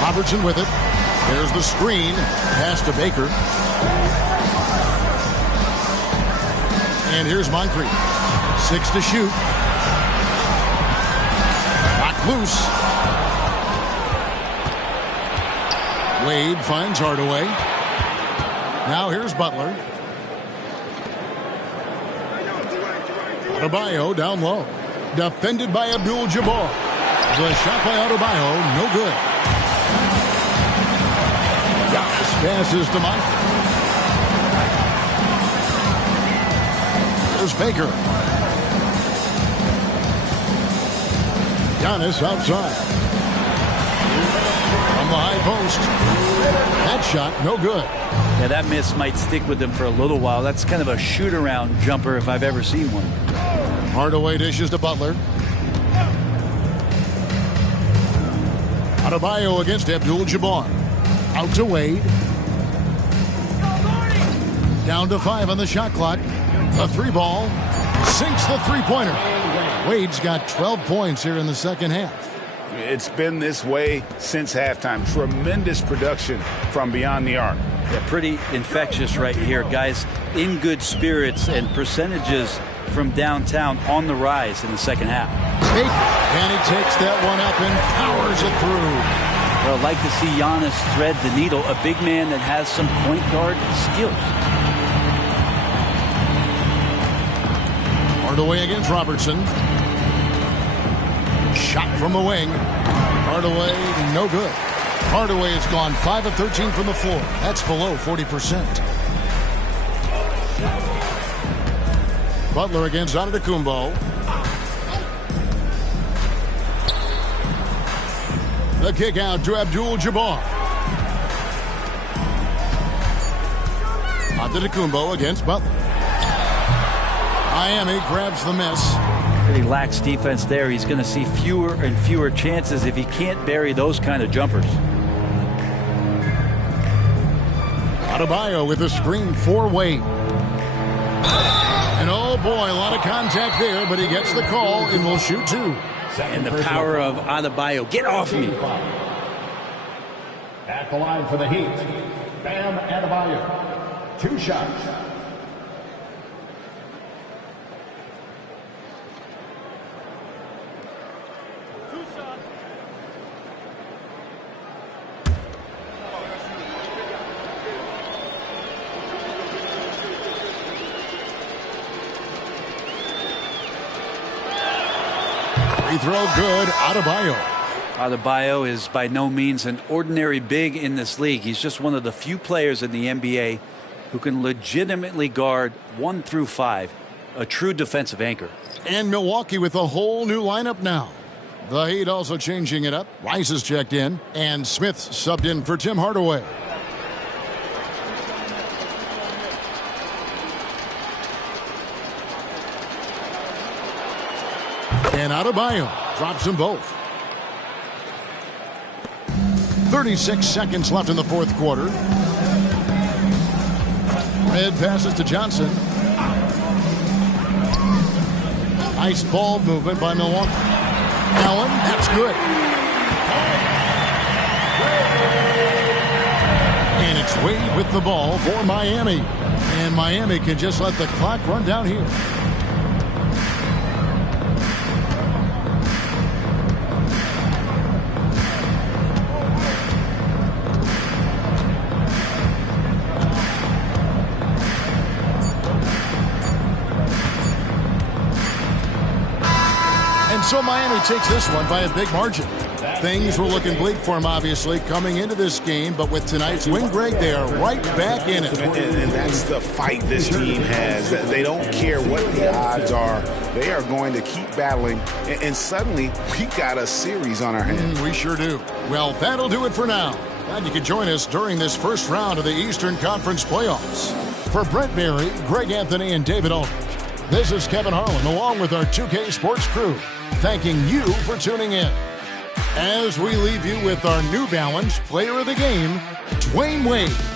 Robertson with it. There's the screen. Pass to Baker. And here's Moncrief. 6 to shoot. Knocked loose. Wade finds Hardaway. Now here's Butler. Adebayo down low. Defended by Abdul-Jabbar. The shot by Adebayo, no good. Giannis passes to Moncrief. There's Baker. Giannis outside. From the high post. That shot, no good. Yeah, that miss might stick with him for a little while. That's kind of a shoot-around jumper if I've ever seen one. Hardaway dishes to Butler. Adebayo against Abdul-Jabbar. Out to Wade. Down to 5 on the shot clock. The three ball sinks the three-pointer. Wade's got 12 points here in the second half. It's been this way since halftime. Tremendous production from beyond the arc. Yeah, pretty infectious right here. Guys in good spirits and percentages from downtown on the rise in the second half. And he takes that one up and powers it through. Well, I'd like to see Giannis thread the needle, a big man that has some point guard skills. Hardaway against Robertson. Shot from the wing. Hardaway, no good. Hardaway has gone 5 of 13 from the floor. That's below 40%. Butler against Antetokounmpo. The kick out to Abdul-Jabbar. Antetokounmpo against Butler. Miami grabs the miss. He lacks defense there. He's going to see fewer and fewer chances if he can't bury those kind of jumpers. Adebayo with a screen for Wade. And oh boy, a lot of contact there, but he gets the call and will shoot 2. And the power of Adebayo. Get off me. At the line for the Heat, Bam Adebayo. 2 shots. Free throw good, Adebayo. Adebayo is by no means an ordinary big in this league. He's just one of the few players in the NBA who can legitimately guard 1 through 5, a true defensive anchor. And Milwaukee with a whole new lineup now. The Heat also changing it up. Rice is checked in, and Smith subbed in for Tim Hardaway. And Adebayo drops them both. 36 seconds left in the fourth quarter. Red passes to Johnson. Nice ball movement by Milwaukee. Allen, that's good. And it's Wade with the ball for Miami. And Miami can just let the clock run down here. And so Miami takes this one by a big margin. Things were looking bleak for them, obviously, coming into this game. But with tonight's win, Greg, they are right back in it. And that's the fight this team has. They don't care what the odds are. They are going to keep battling. And suddenly, we got a series on our hands. We sure do. Well, that'll do it for now. And you can join us during this first round of the Eastern Conference playoffs. For Brent Barry, Greg Anthony, and David Aldridge, this is Kevin Harlan along with our 2K Sports crew, thanking you for tuning in. As we leave you with our New Balance Player of the Game, Dwayne Wade.